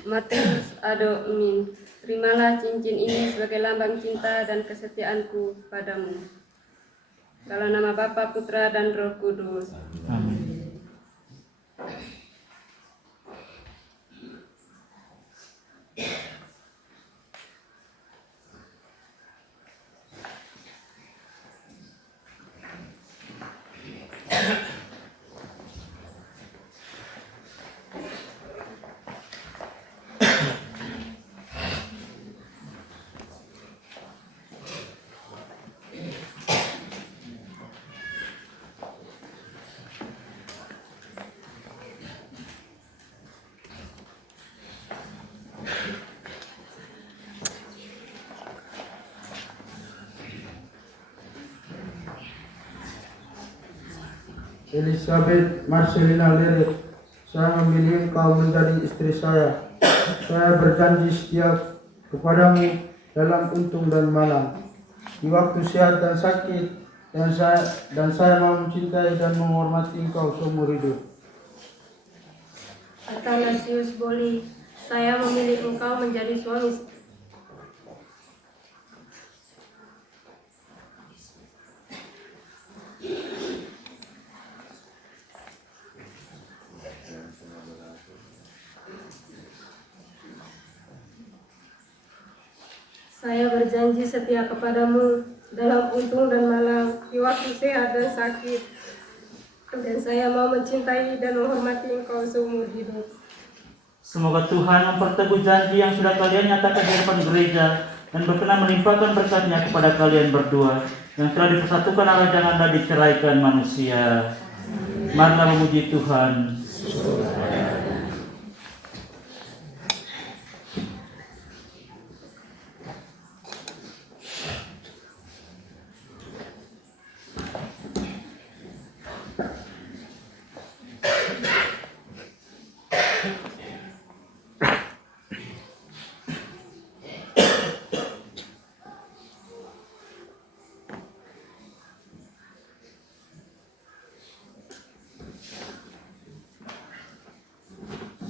Matius Ado Min, terimalah cincin ini sebagai lambang cinta dan kesetiaanku padamu. Dalam nama Bapa, Putra, dan Roh Kudus. Amin. Elizabeth Marcelina Lirik, saya memilih engkau menjadi istri saya. Saya berjanji setia kepadamu dalam untung dan malang, di waktu sehat dan sakit, dan saya mau mencintai dan menghormati engkau seumur hidup. Athanasius Boli, saya memilih engkau menjadi suami. Saya berjanji setia kepadamu dalam untung dan malang, di waktu sehat dan sakit, dan saya mau mencintai dan menghormati engkau seumur hidup. Semoga Tuhan memperteguh janji yang sudah kalian nyatakan di depan gereja dan berkenan melimpahkan berkat-Nya kepada kalian berdua yang telah dipersatukan Allah janganlah diceraikan manusia. Marilah memuji Tuhan.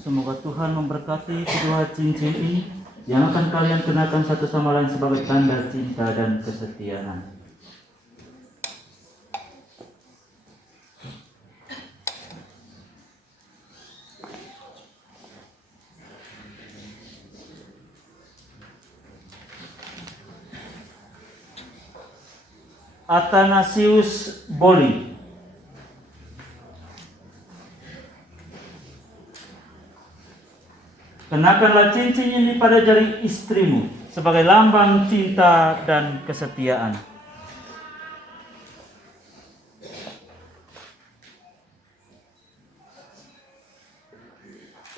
Semoga Tuhan memberkati kedua cincin ini yang akan kalian kenakan satu sama lain sebagai tanda cinta dan kesetiaan. Athanasius Boli, kenakanlah cincin ini pada jari istrimu sebagai lambang cinta dan kesetiaan.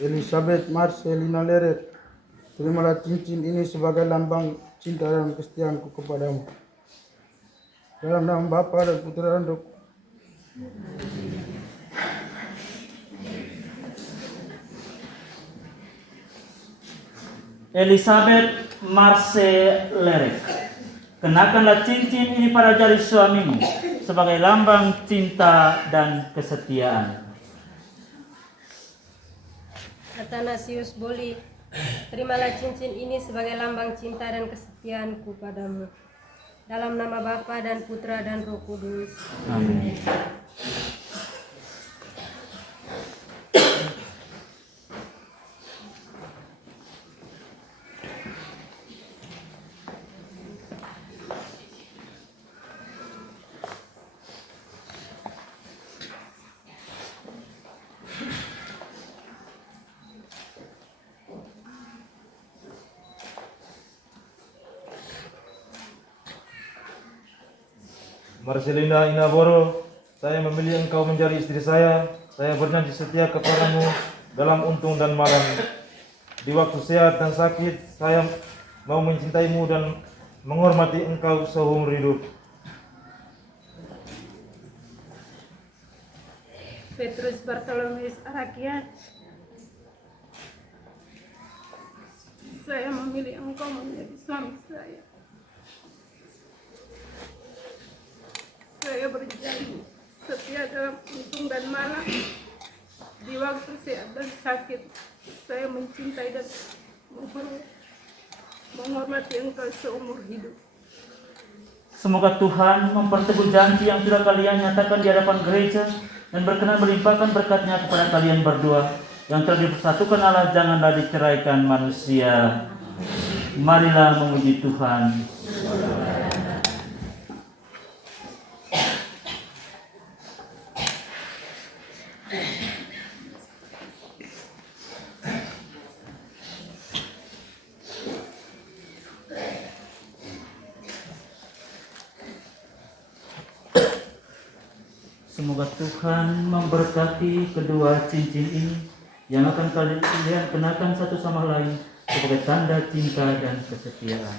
Elizabeth Marcelina Lirik, terimalah cincin ini sebagai lambang cinta dan kesetiaanku kepadamu. Dalam nama Bapa dan Putra dan Roh. Elizabeth Marcelina, kenakanlah cincin ini pada jari suamimu sebagai lambang cinta dan kesetiaan. Athanasius Boli, terimalah cincin ini sebagai lambang cinta dan kesetiaanku padamu. Dalam nama Bapa dan Putra dan Roh Kudus. Amin. Marcelina Inaboro, saya memilih engkau menjadi istri saya. Saya berjanji setia kepadamu dalam untung dan malang. Di waktu sehat dan sakit, saya mau mencintaimu dan menghormati engkau seumur hidup. Petrus Bartolomeus Arakian, saya memilih engkau menjadi suami saya. Saya berjanji setia dalam untung dan malang. Di waktu sehat dan sakit, saya mencintai dan menghormati engkau seumur hidup. Semoga Tuhan memperteguh janji yang sudah kalian nyatakan di hadapan gereja dan berkenan melimpahkan berkat-Nya kepada kalian berdua yang telah dipersatukan Allah, janganlah diceraikan manusia. Marilah memuji Tuhan. Semoga Tuhan memberkati kedua cincin ini yang akan kalian kenakan satu sama lain sebagai tanda cinta dan kesetiaan.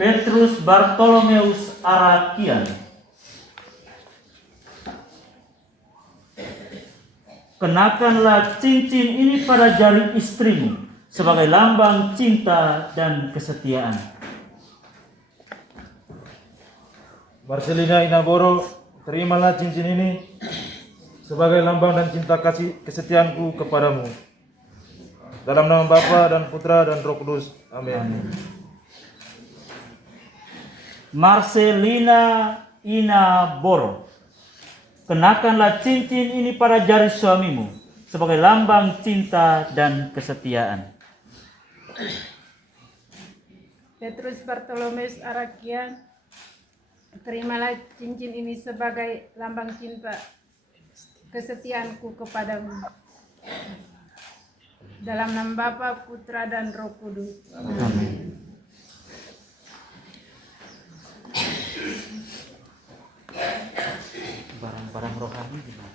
Petrus Bartolomeus Arakian, kenakanlah cincin ini pada jari istrimu sebagai lambang cinta dan kesetiaan. Marcelina Inaboro, terimalah cincin ini sebagai lambang dan cinta kasih kesetiaanku kepadamu. Dalam nama Bapa dan Putra dan Roh Kudus. Amin. Marcelina Inaboro, kenakanlah cincin ini pada jari suamimu sebagai lambang cinta dan kesetiaan. Petrus Bartolomeus Arakian, terimalah cincin ini sebagai lambang cinta kesetiaanku kepadamu. Dalam nama Bapa, Putra dan Roh Kudus. Amin. Barang-barang rohani di mana?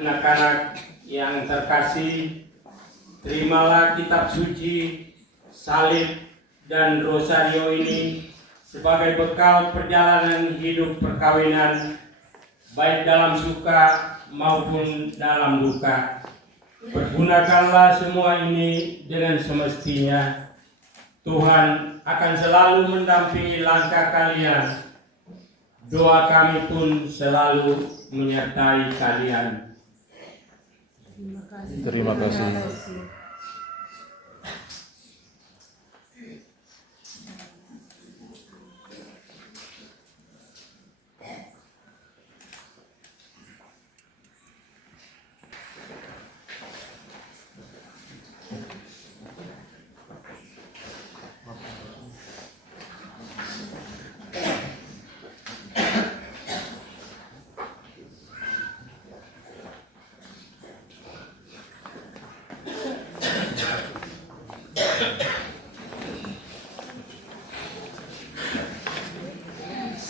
anak-anak yang terkasih, terimalah kitab suci, salib, dan rosario ini sebagai bekal perjalanan hidup perkawinan, baik dalam suka maupun dalam duka. Pergunakanlah semua ini dengan semestinya. Tuhan akan selalu mendampingi langkah kalian. Doa kami pun selalu menyertai kalian. Terima kasih.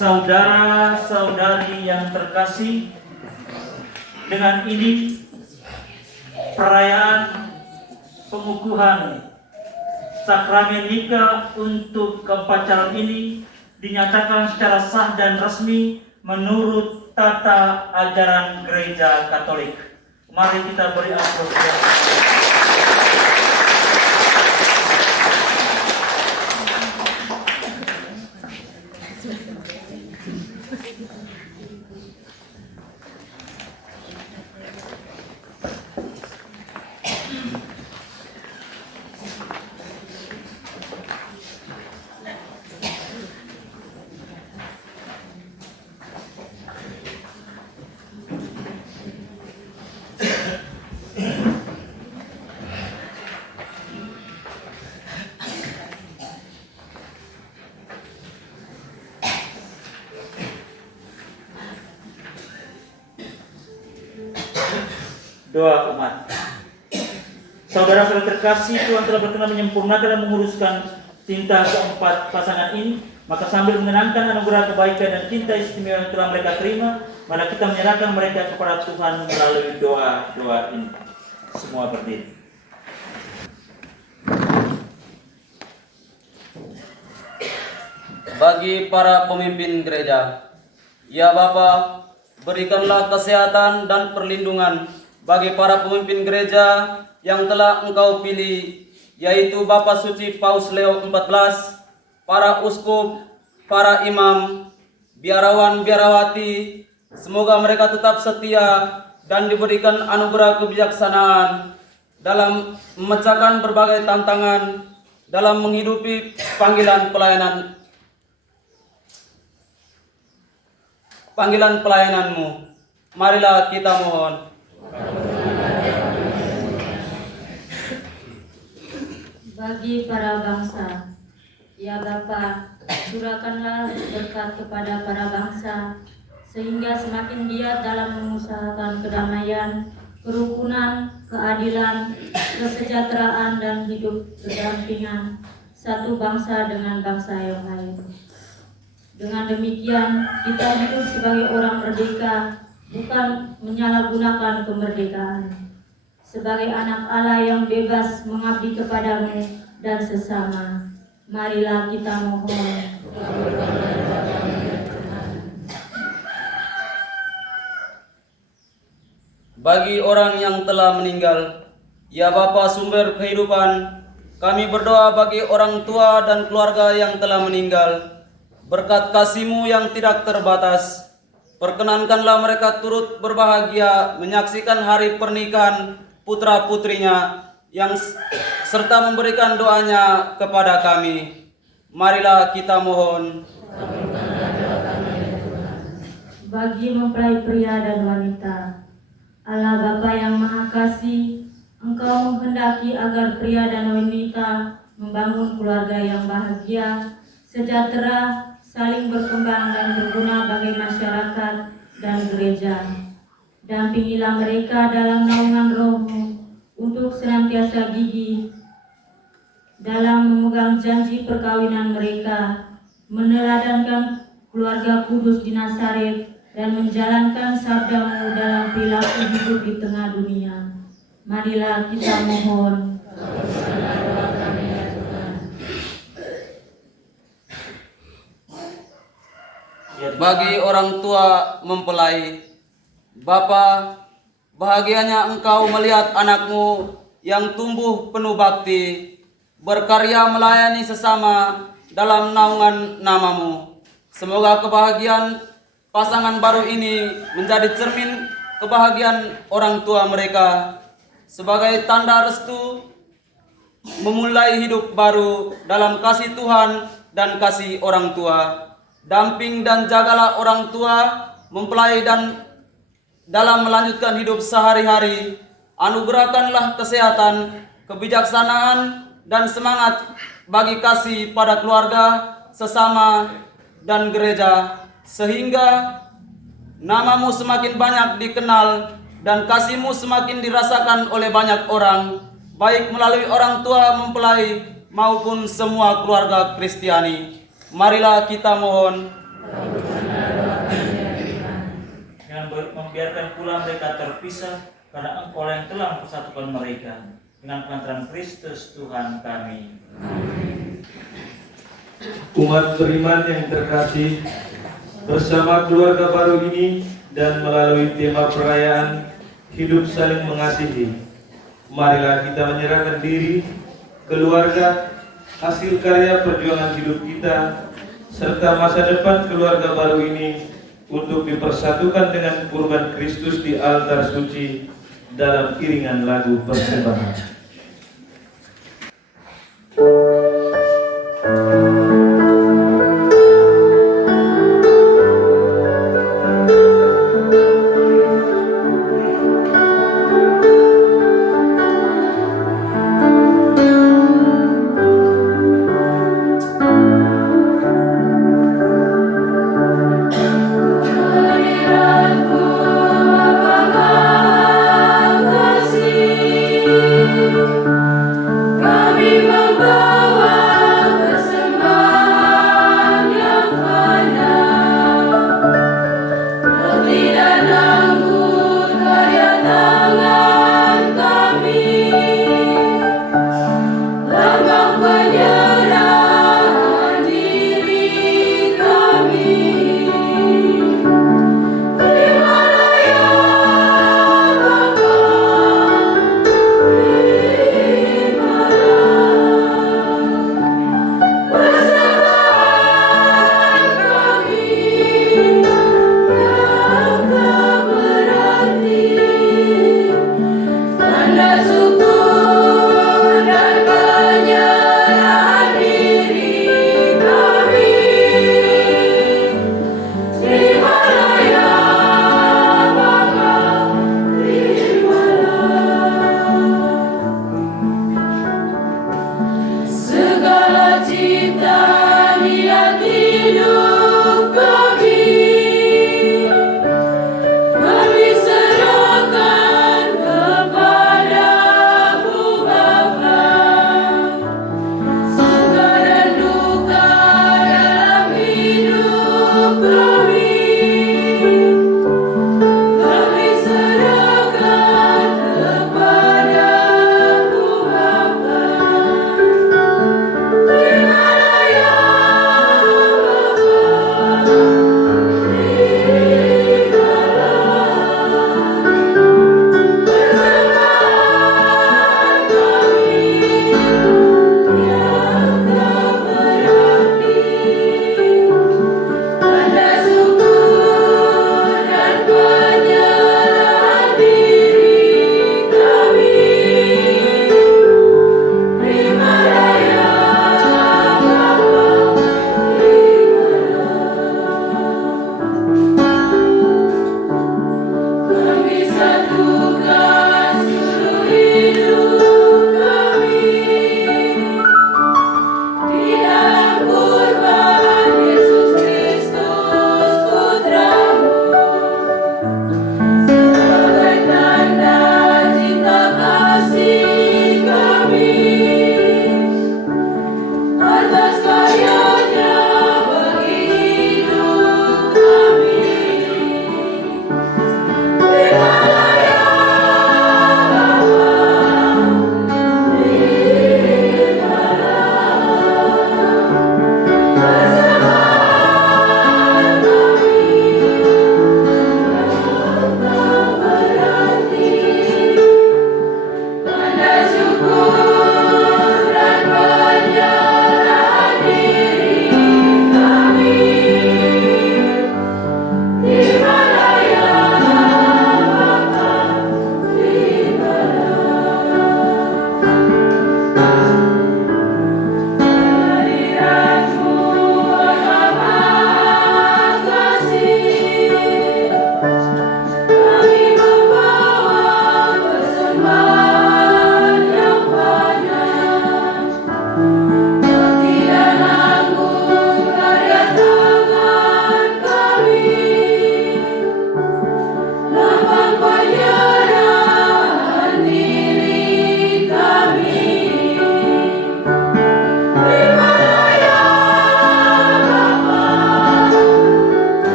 Saudara-saudari yang terkasih, dengan ini perayaan pengukuhan sakramen nikah untuk kepacaran ini dinyatakan secara sah dan resmi menurut tata ajaran Gereja Katolik. Mari kita beri apresiasi. Doa umat. Saudara-saudara terkasih, Tuhan telah berkenan menyempurnakan dan menguruskan cinta keempat pasangan ini. Maka sambil mengenangkan anugerah kebaikan dan cinta istimewa yang telah mereka terima, mari kita menyerahkan mereka kepada Tuhan melalui doa-doa ini. Semua berdiri. Bagi para pemimpin gereja, ya Bapa, berikanlah kesehatan dan perlindungan bagi para pemimpin gereja yang telah Engkau pilih, yaitu Bapak Suci Paus Leo XIV, para uskup, para imam, biarawan-biarawati. Semoga mereka tetap setia dan diberikan anugerah kebijaksanaan dalam memecahkan berbagai tantangan dalam menghidupi panggilan pelayananmu. Marilah kita mohon. Bagi para bangsa, ya Bapa, curahkanlah berkat kepada para bangsa, sehingga semakin giat dalam mengusahakan kedamaian, kerukunan, keadilan, kesejahteraan, dan hidup berdampingan satu bangsa dengan bangsa yang lain. Dengan demikian, kita hidup sebagai orang merdeka, bukan menyalahgunakan kemerdekaan. Sebagai anak Allah yang bebas mengabdi kepadamu dan sesama, marilah kita mohon. Bagi orang yang telah meninggal, ya Bapa sumber kehidupan, kami berdoa bagi orang tua dan keluarga yang telah meninggal. Berkat kasih-Mu yang tidak terbatas, perkenankanlah mereka turut berbahagia menyaksikan hari pernikahan putra-putrinya yang serta memberikan doanya kepada kami. Marilah kita mohon. Bagi mempelai pria dan wanita, Allah Bapa yang Maha Kasih, Engkau menghendaki agar pria dan wanita membangun keluarga yang bahagia, sejahtera, saling berkembang dan berguna bagi masyarakat dan gereja. Dampingilah mereka dalam naungan Roh-Mu untuk senantiasa gigih dalam memegang janji perkawinan mereka, meneladankan keluarga kudus di Nazaret, dan menjalankan sabdamu dalam perilaku hidup di tengah dunia. Marilah kita mohon. Bagi orang tua mempelai, Bapa, bahagianya engkau melihat anakmu yang tumbuh penuh bakti, berkarya melayani sesama dalam naungan namamu. Semoga kebahagiaan pasangan baru ini menjadi cermin kebahagiaan orang tua mereka sebagai tanda restu memulai hidup baru dalam kasih Tuhan dan kasih orang tua. Damping dan jagalah orang tua mempelai dan dalam melanjutkan hidup sehari-hari. Anugerahkanlah kesehatan, kebijaksanaan, dan semangat bagi kasih pada keluarga, sesama, dan gereja, sehingga namamu semakin banyak dikenal dan kasihmu semakin dirasakan oleh banyak orang, baik melalui orang tua mempelai maupun semua keluarga Kristiani. Marilah kita mohon. Dengan membiarkan pula mereka terpisah, karena Engkau yang telah mempersatukan mereka dengan pengantaran Kristus Tuhan kami. Umat beriman yang terkasih, bersama keluarga baru ini dan melalui tema perayaan hidup saling mengasihi, marilah kita menyerahkan diri, keluarga, hasil karya perjuangan hidup kita, serta masa depan keluarga baru ini untuk dipersatukan dengan kurban Kristus di altar suci dalam iringan lagu persembahan. Kami membawa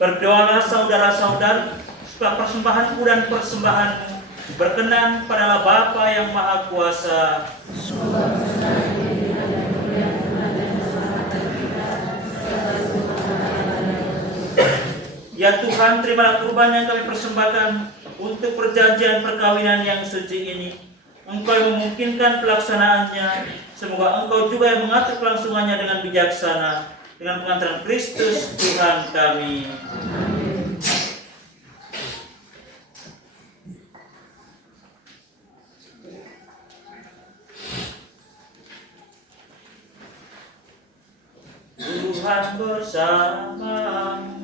Berdoalah saudara-saudari, supaya persembahanku dan persembahanmu berkenan padalah Bapa yang Maha Kuasa. Ya Tuhan, terimalah kurban yang kami persembahkan untuk perjanjian perkawinan yang suci ini. Engkau yang memungkinkan pelaksanaannya. Semoga Engkau juga yang mengatur kelangsungannya dengan bijaksana, dengan pengantaran Kristus Tuhan kami. Tuhan bersamamu.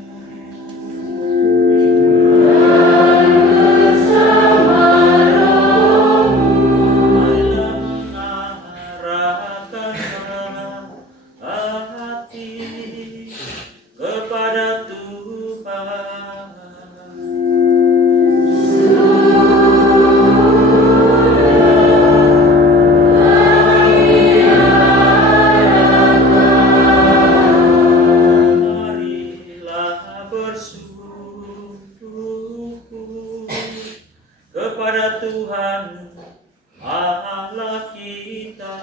Kepada Tuhan Allah kita.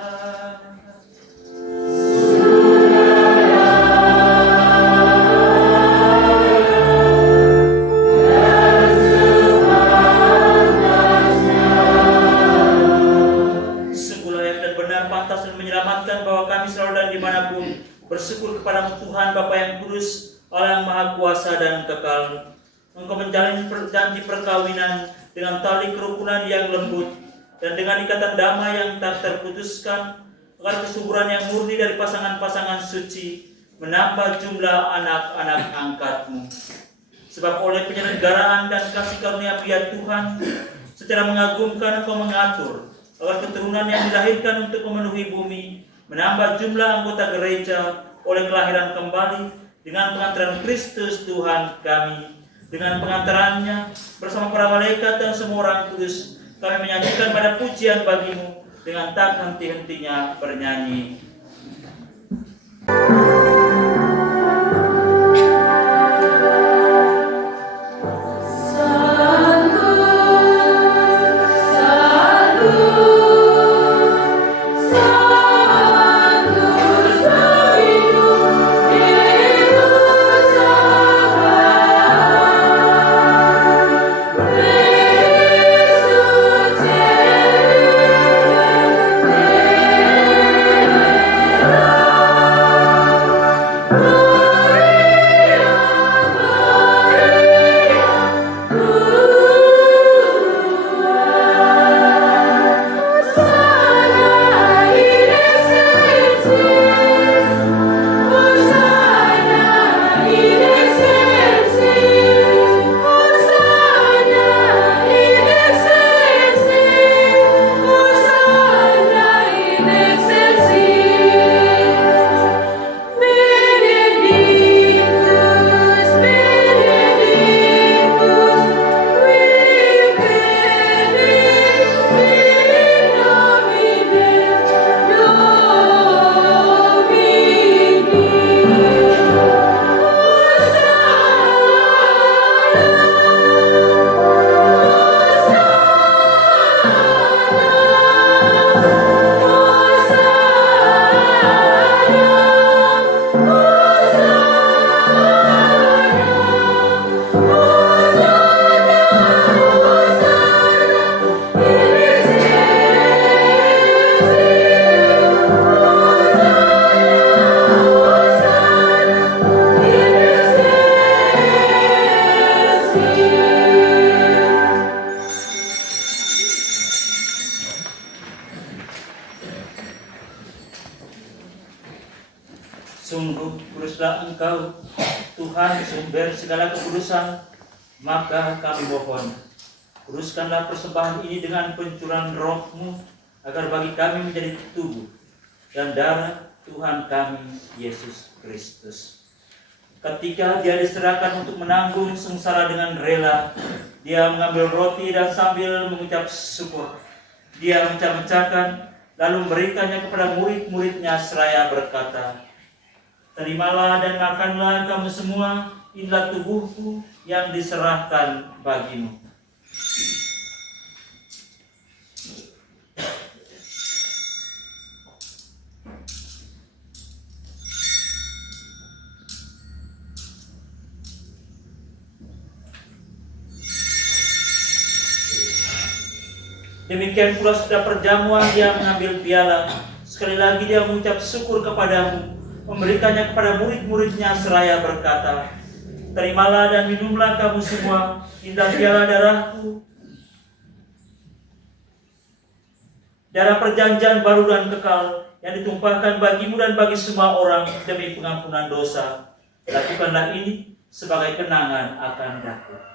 Sungguh layak dan benar, pantas dan menyelamatkan bahwa kami selalu dan dimanapun bersyukur kepada Tuhan Bapa yang kudus, Allah yang Maha Kuasa dan kekal. Engkau menjalin janji perkawinan dengan tali kerukunan yang lembut dan dengan ikatan damai yang tak terputuskan, agar kesuburan yang murni dari pasangan-pasangan suci menambah jumlah anak-anak angkat-Mu. Sebab oleh penyelenggaraan dan kasih karunia ya Tuhan, secara mengagumkan Engkau mengatur agar keturunan yang dilahirkan untuk memenuhi bumi menambah jumlah anggota gereja oleh kelahiran kembali dengan pengantaran Kristus Tuhan kami. Dengan pengantarannya bersama para malaikat dan semua orang kudus, kami menyanyikan pada pujian bagi-Mu dengan tak henti-hentinya bernyanyi. Sungguh kuduslah Engkau, Tuhan sumber segala kekudusan, maka kami mohon, kuduskanlah persembahan ini dengan pencurahan Roh-Mu, agar bagi kami menjadi tubuh dan darah Tuhan kami, Yesus Kristus. Ketika Dia diserahkan untuk menanggung sengsara dengan rela, Dia mengambil roti dan sambil mengucap syukur, Dia mencah-mecahkan, lalu memberikannya kepada murid-muridnya seraya berkata, "Terimalah dan makanlah kamu semua, inilah tubuhku yang diserahkan bagimu. Demikian pula sudah perjamuan dia mengambil piala. Sekali lagi dia mengucap syukur kepadamu, memberikannya kepada murid-muridnya seraya berkata, terimalah dan minumlah kamu semua, inilah piala darahku, darah perjanjian baru dan kekal, yang ditumpahkan bagimu dan bagi semua orang demi pengampunan dosa. Lakukanlah ini sebagai kenangan akan aku.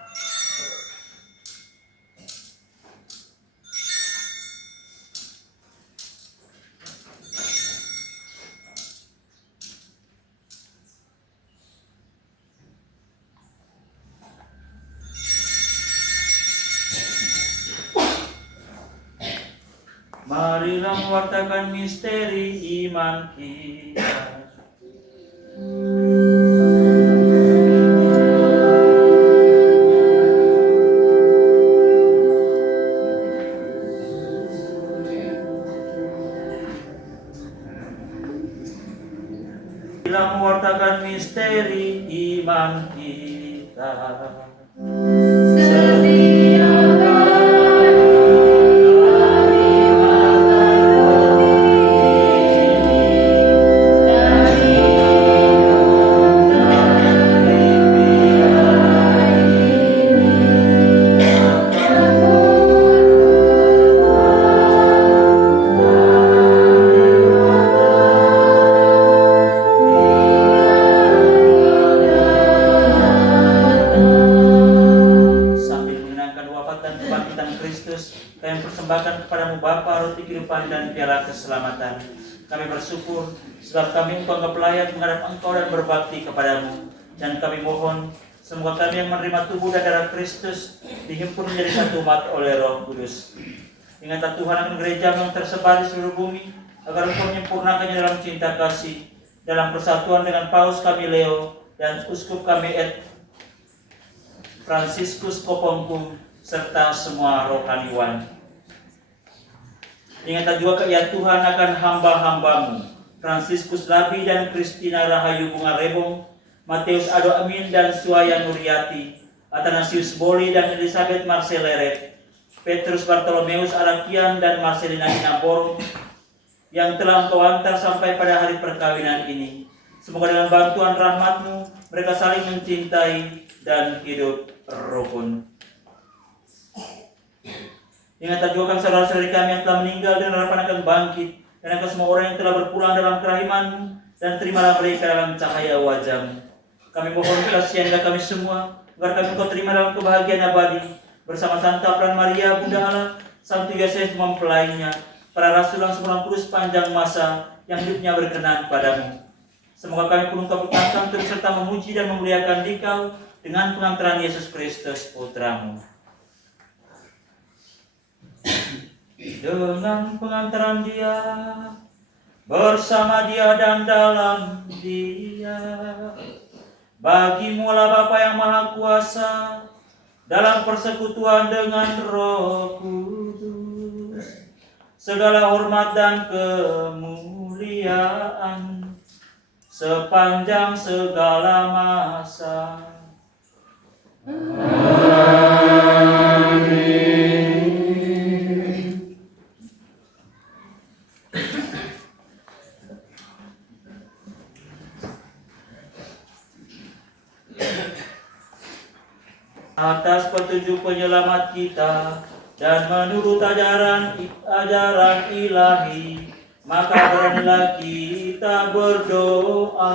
Marilah mewartakan misteri iman kita. Marilah mewartakan misteri iman kita. Keselamatan. Kami bersyukur sebab kami Engkau anggap layak menghadap Engkau dan berbakti kepadamu. Dan kami mohon semoga kami yang menerima tubuh dan darah Kristus dihimpun menjadi satu umat oleh Roh Kudus. Ingatlah Tuhan akan gereja yang tersebar di seluruh bumi, agar Engkau menyempurnakannya dalam cinta kasih, dalam persatuan dengan Paus kami Leo dan Uskup kami Franciscus Kopongku serta semua rohaniwan. Ingatlah juga ya Tuhan akan hamba-hambamu, Franciscus Labi dan Kristina Rahayu Bunga Rebong, Mateus Ado Amin dan Suaya Nuriati, Athanasius Boli dan Elizabeth Marceleret, Petrus Bartolomeus Arakian dan Marcelina Inabor, yang telah Engkau antar sampai pada hari perkawinan ini. Semoga dengan bantuan rahmat-Mu, mereka saling mencintai dan hidup rukun. Ingatlah juga kan saudara-saudari kami yang telah meninggal dan harapan akan bangkit, dan akan semua orang yang telah berpulang dalam kerahiman-Mu, dan terimalah mereka dalam cahaya wajah-Mu. Kami mohon kasihanilah kami semua, agar kami Engkau terima dalam kebahagiaan abadi, bersama Santa Pran Maria, Bunda Allah, Santo Yosef mempelainya, para rasul yang sembilan kudus panjang masa, yang hidupnya berkenan padamu. Semoga kami pun Engkau berkata untuk serta memuji dan memuliakan Dikau, dengan pengantaran Yesus Kristus Putra-Mu. Dengan pengantaran Dia, bersama Dia dan dalam Dia, bagimu lah Bapa yang Maha Kuasa, dalam persekutuan dengan Roh Kudus, segala hormat dan kemuliaan sepanjang segala masa. Atas petunjuk penyelamat kita dan menurut ajaran ilahi, maka beranilah kita berdoa.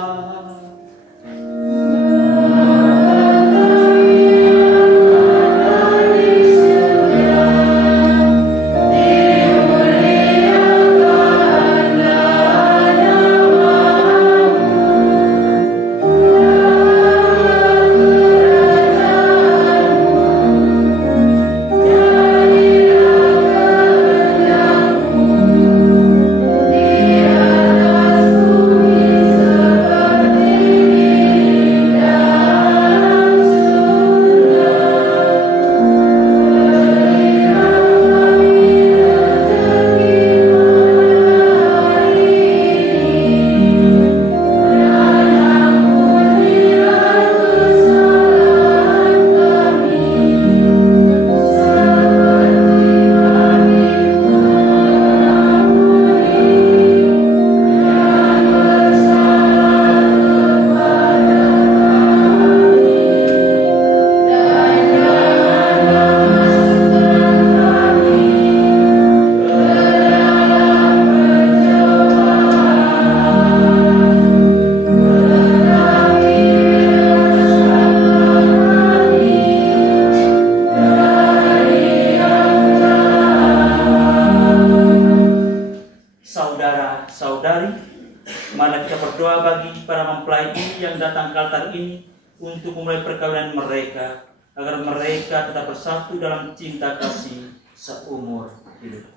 kita berdoa bagi para mempelai ini yang datang ke altar ini untuk memulai perkawinan mereka, agar mereka tetap bersatu dalam cinta kasih seumur hidup.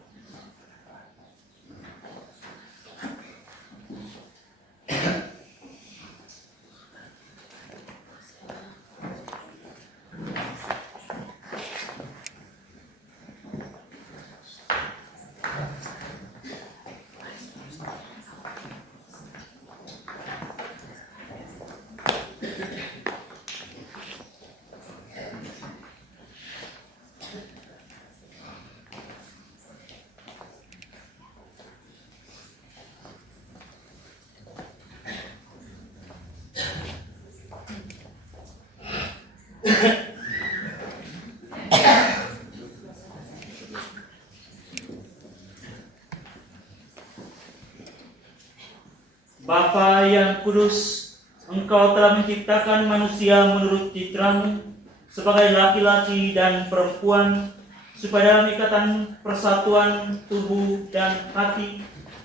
Bapa yang kudus, Engkau telah menciptakan manusia menurut citramu sebagai laki-laki dan perempuan, supaya dalam ikatan persatuan tubuh dan hati,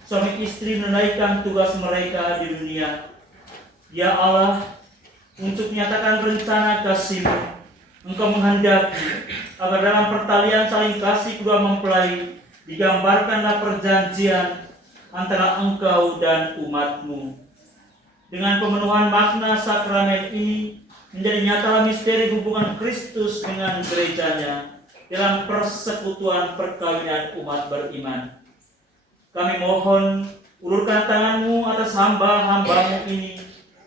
suami istri menunaikan tugas mereka di dunia. Ya Allah, untuk menyatakan rencana kasih-Mu, Engkau menghendaki agar dalam pertalian saling kasih kedua mempelai digambarkanlah perjanjian antara Engkau dan umat-Mu. Dengan pemenuhan makna sakramen ini, menjadi nyatalah misteri hubungan Kristus dengan gerejanya dalam persekutuan perkawinan umat beriman. Kami mohon, ulurkan tangan-Mu atas hamba-hamba-Mu ini,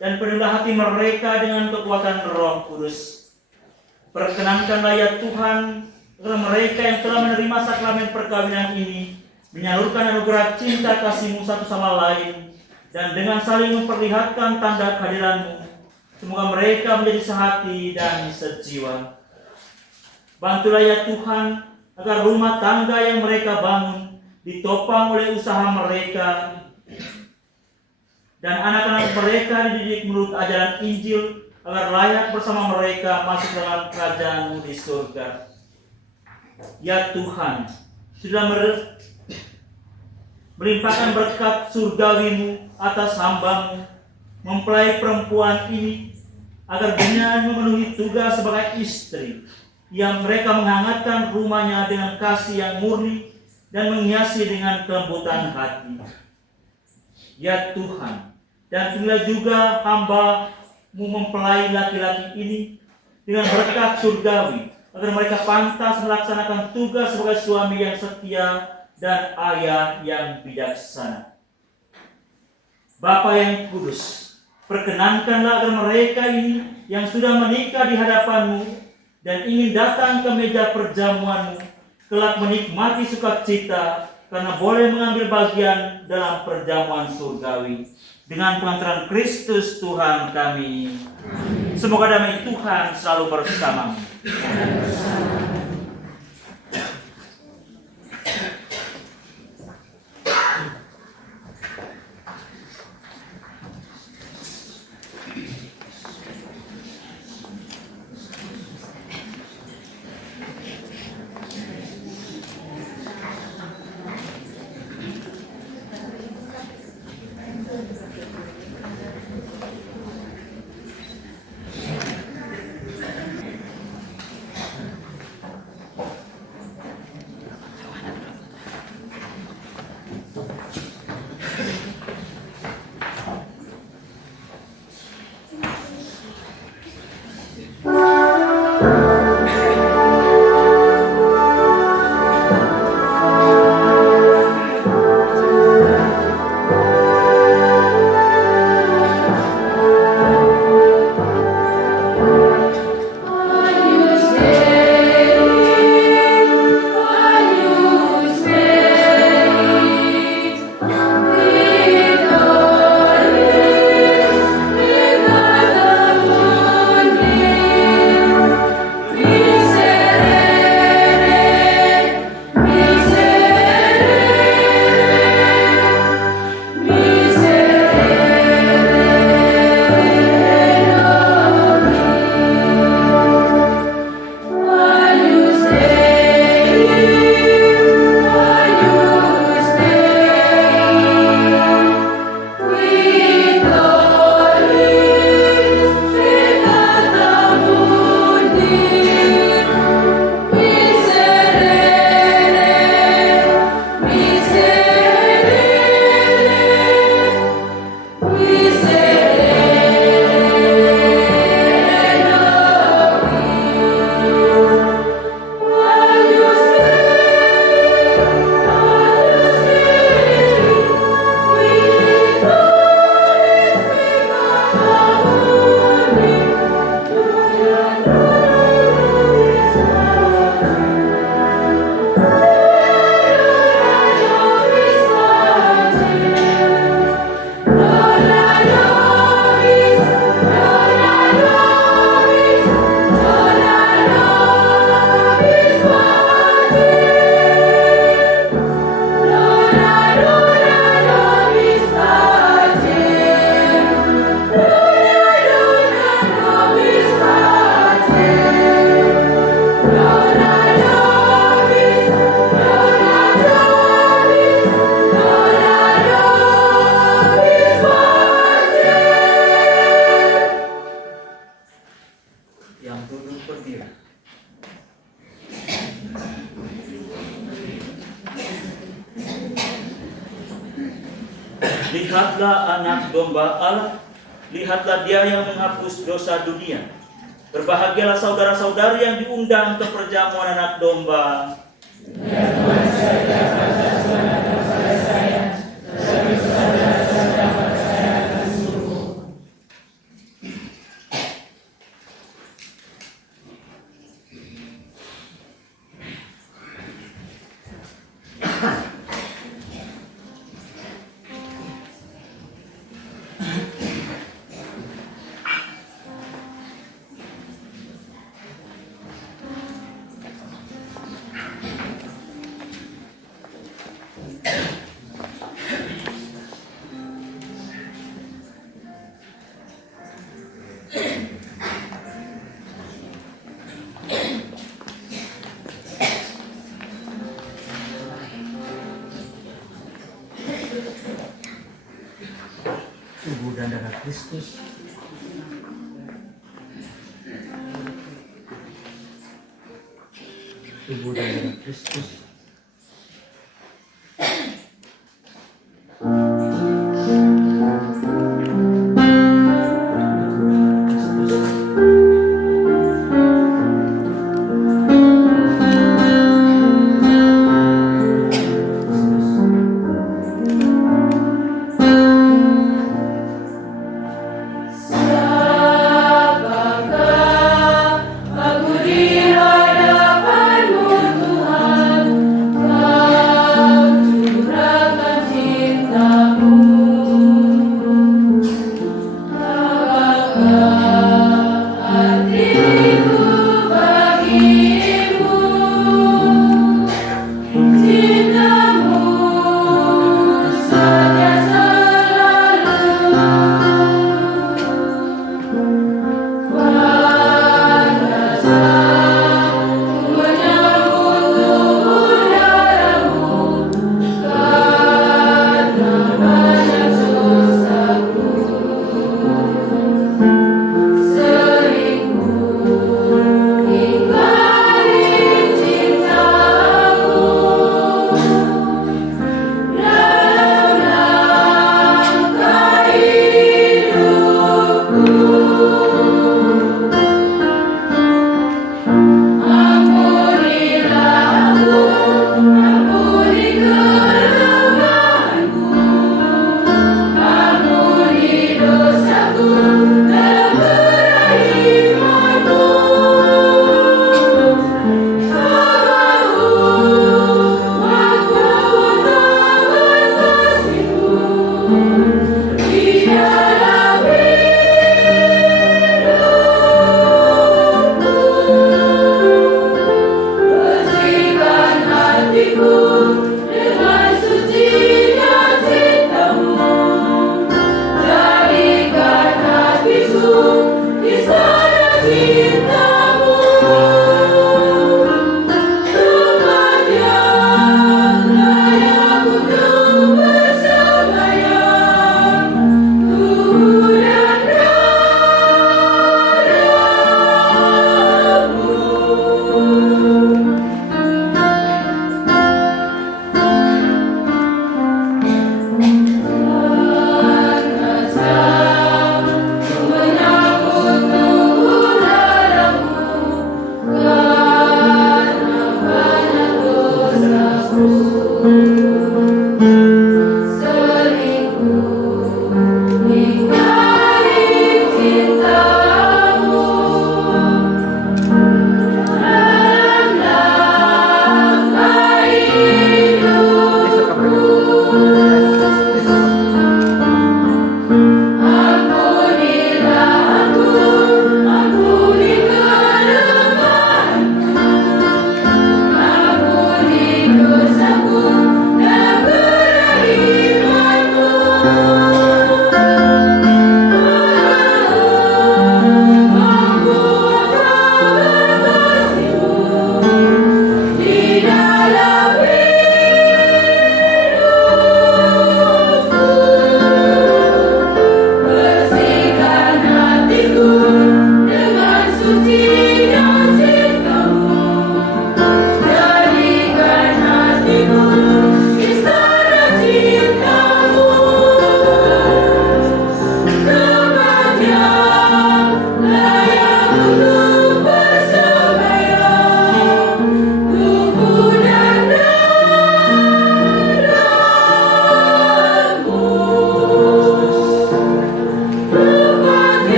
dan penuhlah hati mereka dengan kekuatan Roh Kudus. Perkenankanlah ya Tuhan, agar mereka yang telah menerima sakramen perkawinan ini menyalurkan anugerah cinta kasih-Mu satu sama lain, dan dengan saling memperlihatkan tanda kehadiran-Mu, semoga mereka menjadi sehati dan sejiwa. Bantulah ya Tuhan, agar rumah tangga yang mereka bangun ditopang oleh usaha mereka, dan anak-anak mereka dididik menurut ajaran Injil, agar layak bersama mereka masuk dalam kerajaan-Mu di surga. Ya Tuhan, sudah melimpahkan berkat surgawi-Mu atas hamba-Mu, mempelai perempuan ini, agar dengan memenuhi tugas sebagai istri, yang mereka menghangatkan rumahnya dengan kasih yang murni dan menghiasi dengan kelembutan hati. Ya Tuhan, dan pilihlah juga hamba-Mu mempelai laki-laki ini dengan berkat surgawi, agar mereka pantas melaksanakan tugas sebagai suami yang setia dan ayah yang bijaksana. Bapa yang kudus, perkenankanlah agar mereka ini yang sudah menikah di hadapan-Mu dan ingin datang ke meja perjamuan-Mu, kelak menikmati sukacita karena boleh mengambil bagian dalam perjamuan surgawi. Dengan pengantaran Kristus Tuhan kami. Semoga damai Tuhan selalu bersama-Mu. anak domba Allah. Lihatlah dia yang menghapus dosa dunia. Berbahagialah saudara-saudari yang diundang ke perjamuan anak domba. Tubuh dan darah Kristus. Tubuh dan darah Kristus. Apakah aku di hadapan-Mu Tuhan?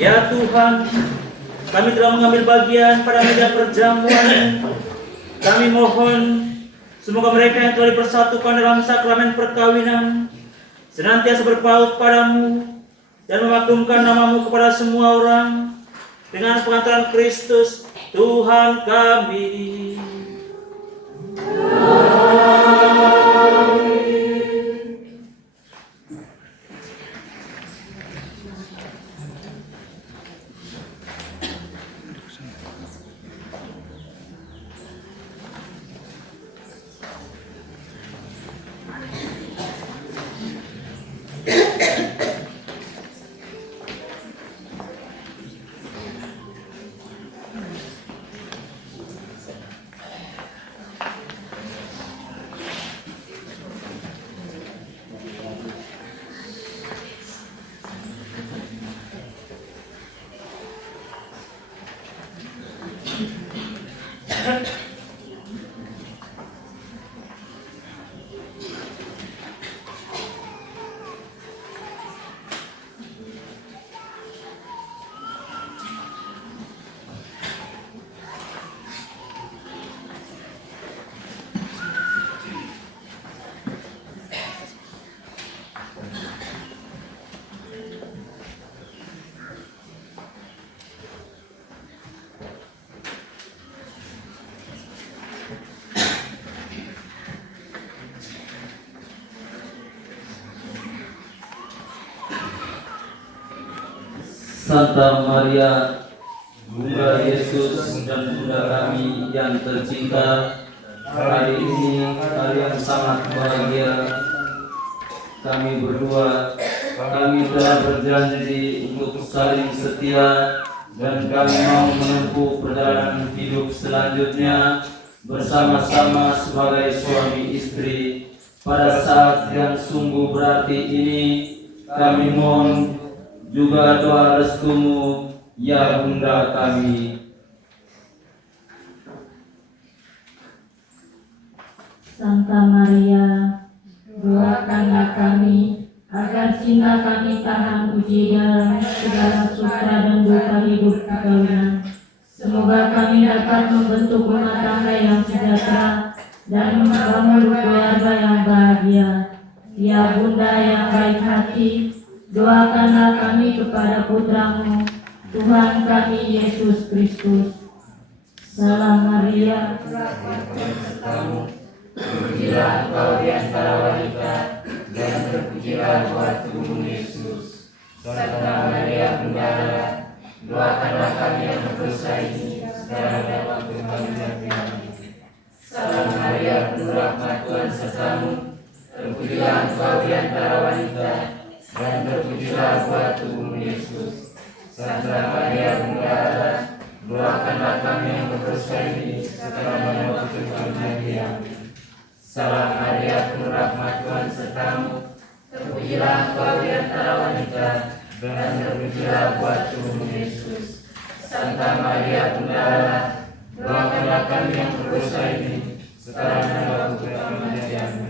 Ya Tuhan, kami telah mengambil bagian pada meja perjamuan ini. Kami mohon semoga mereka yang telah dipersatukan dalam sakramen perkawinan senantiasa berpaut padamu dan memaklumkan namamu kepada semua orang dengan pengantaran Kristus Tuhan kami. Santa Maria, Bunda Yesus dan Bunda kami yang tercinta, Hari ini kalian sangat bahagia. Kami berdua, kami telah berjanji untuk saling setia dan kami mau menempuh perjalanan hidup selanjutnya bersama-sama sebagai suami istri. Pada saat yang sungguh berarti ini, kami mohon juga doa restumu, ya Bunda kami. Santa Maria, doakanlah kami agar cinta kami tahan uji dalam segala suka dan duka hidup perkawinan. Semoga kami dapat membentuk rumah tangga yang sejahtera dan membangun keluarga yang bahagia. Ya Bunda yang baik hati, doakanlah kami kepada putramu, Tuhan kami Yesus Kristus. Salam Maria, terpujilah engkau di antara wanita, dan terpujilah buah tubuhmu Yesus. Santa Maria Bunda Allah, doakanlah kami yang berdosa ini sekarang dan waktu kami mati. Salam Maria, penuh rahmat Tuhan sertamu, terpujilah engkau di antara wanita, dan terpujilah buah tubuhmu Yesus. Santa Maria Bunda Allah, doakanlah kami yang berdosa ini sekarang dan waktu kami mati. Salam Maria, penuh rahmat Tuhan sertamu, terpujilah engkau di antara wanita, dan terpujilah buah tubuhmu Yesus. Santa Maria Bunda Allah, doakanlah kami yang berdosa ini sekarang dan waktu kami mati. Amin.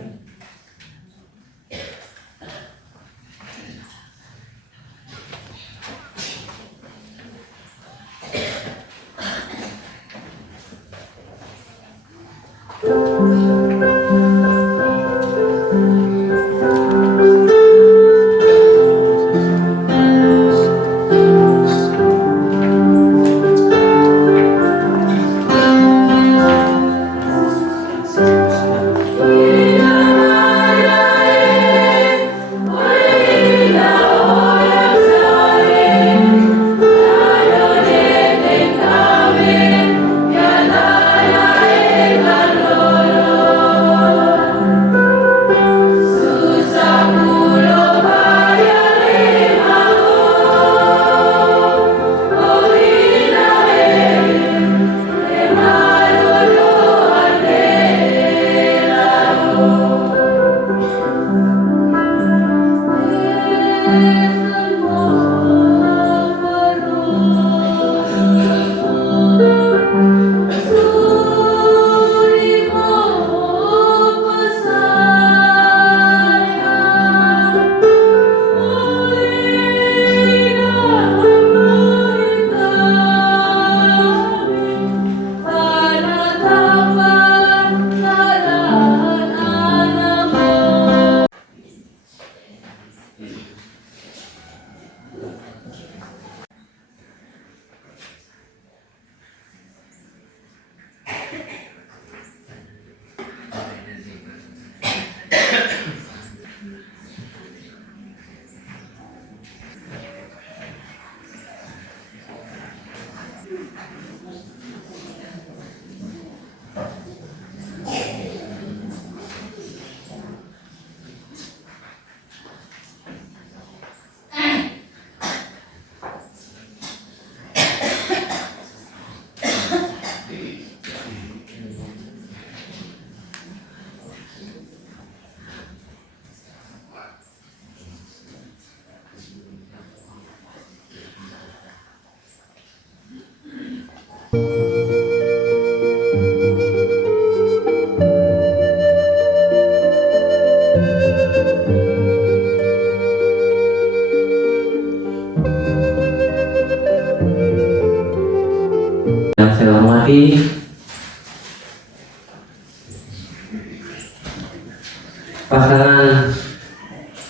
Yang saya hormati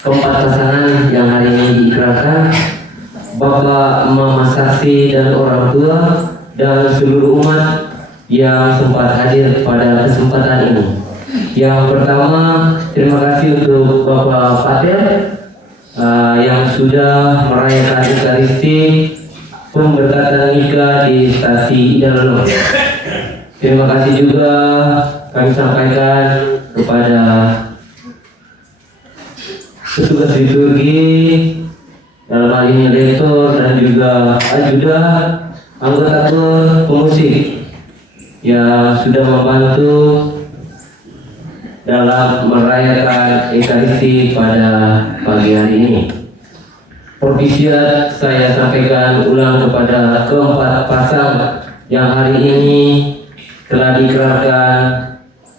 keempat pasangan yang hari ini diikrarkan, Bapak, Mama Saksi dan orang tua dan seluruh umat yang sempat hadir pada kesempatan ini. Yang pertama, terima kasih untuk Bapak Pater yang sudah merayakan Ekaristi pemberkatan nikah di Stasi Idalolo. Terima kasih juga kami sampaikan kepada petugas liturgi, dalam hal ini lektor dan juga ajudan, anggota pemusik yang sudah membantu dalam merayakan Ekaristi pada pagi hari ini. Provisiat saya sampaikan ulang kepada keempat pasang yang hari ini telah dikerahkan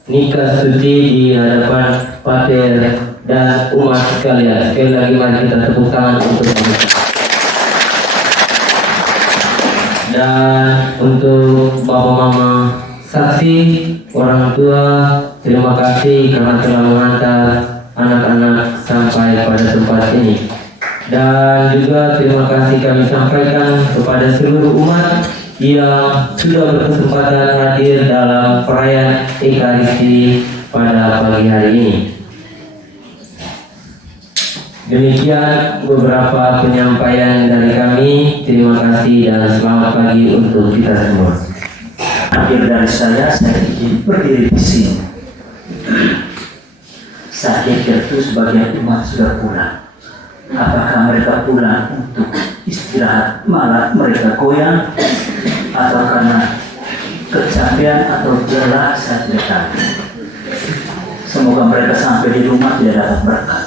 nikah suci di hadapan pater dan umat sekalian. Sekali lagi mari kita tepuk tangan untuk mereka. Dan untuk bapak mama saksi, orang tua, terima kasih karena telah mengantar anak-anak sampai pada tempat ini. Dan juga terima kasih kami sampaikan kepada seluruh umat yang sudah berkesempatan hadir dalam perayaan Ekaristi pada pagi hari ini. Demikian beberapa penyampaian dari kami. Terima kasih dan selamat pagi untuk kita semua. Akhir dari saya ingin berdiri di sini. Saya pikir itu sebagian umat sudah pulang. Apakah mereka pulang untuk istirahat, malah mereka goyang, atau karena kecapean atau lelah, saya tidak tahu. Semoga mereka sampai di rumah tidak dapat berkat.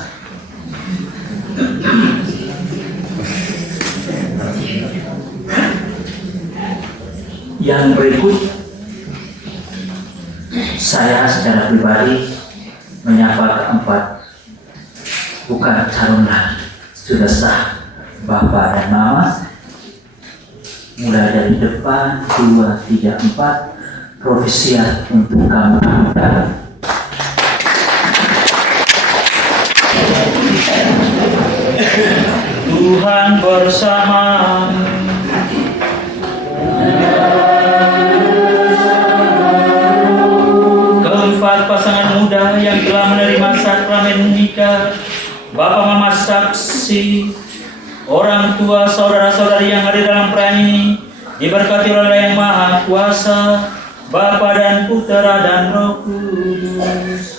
Yang berikut, saya secara pribadi menyapa keempat, bukan calon lagi, sudah sah Bapak dan Mama. Mulai dari depan 2, 3, 4, provisiat untuk kamu muda. Tuhan bersama. Keempat pasangan muda yang telah menerima sakramen nikah, Bapak Mama saksi, orang tua, saudara-saudari yang hadir dalam perayaan ini, diberkati oleh Yang Maha Kuasa, Bapa dan Putera dan Roh Kudus.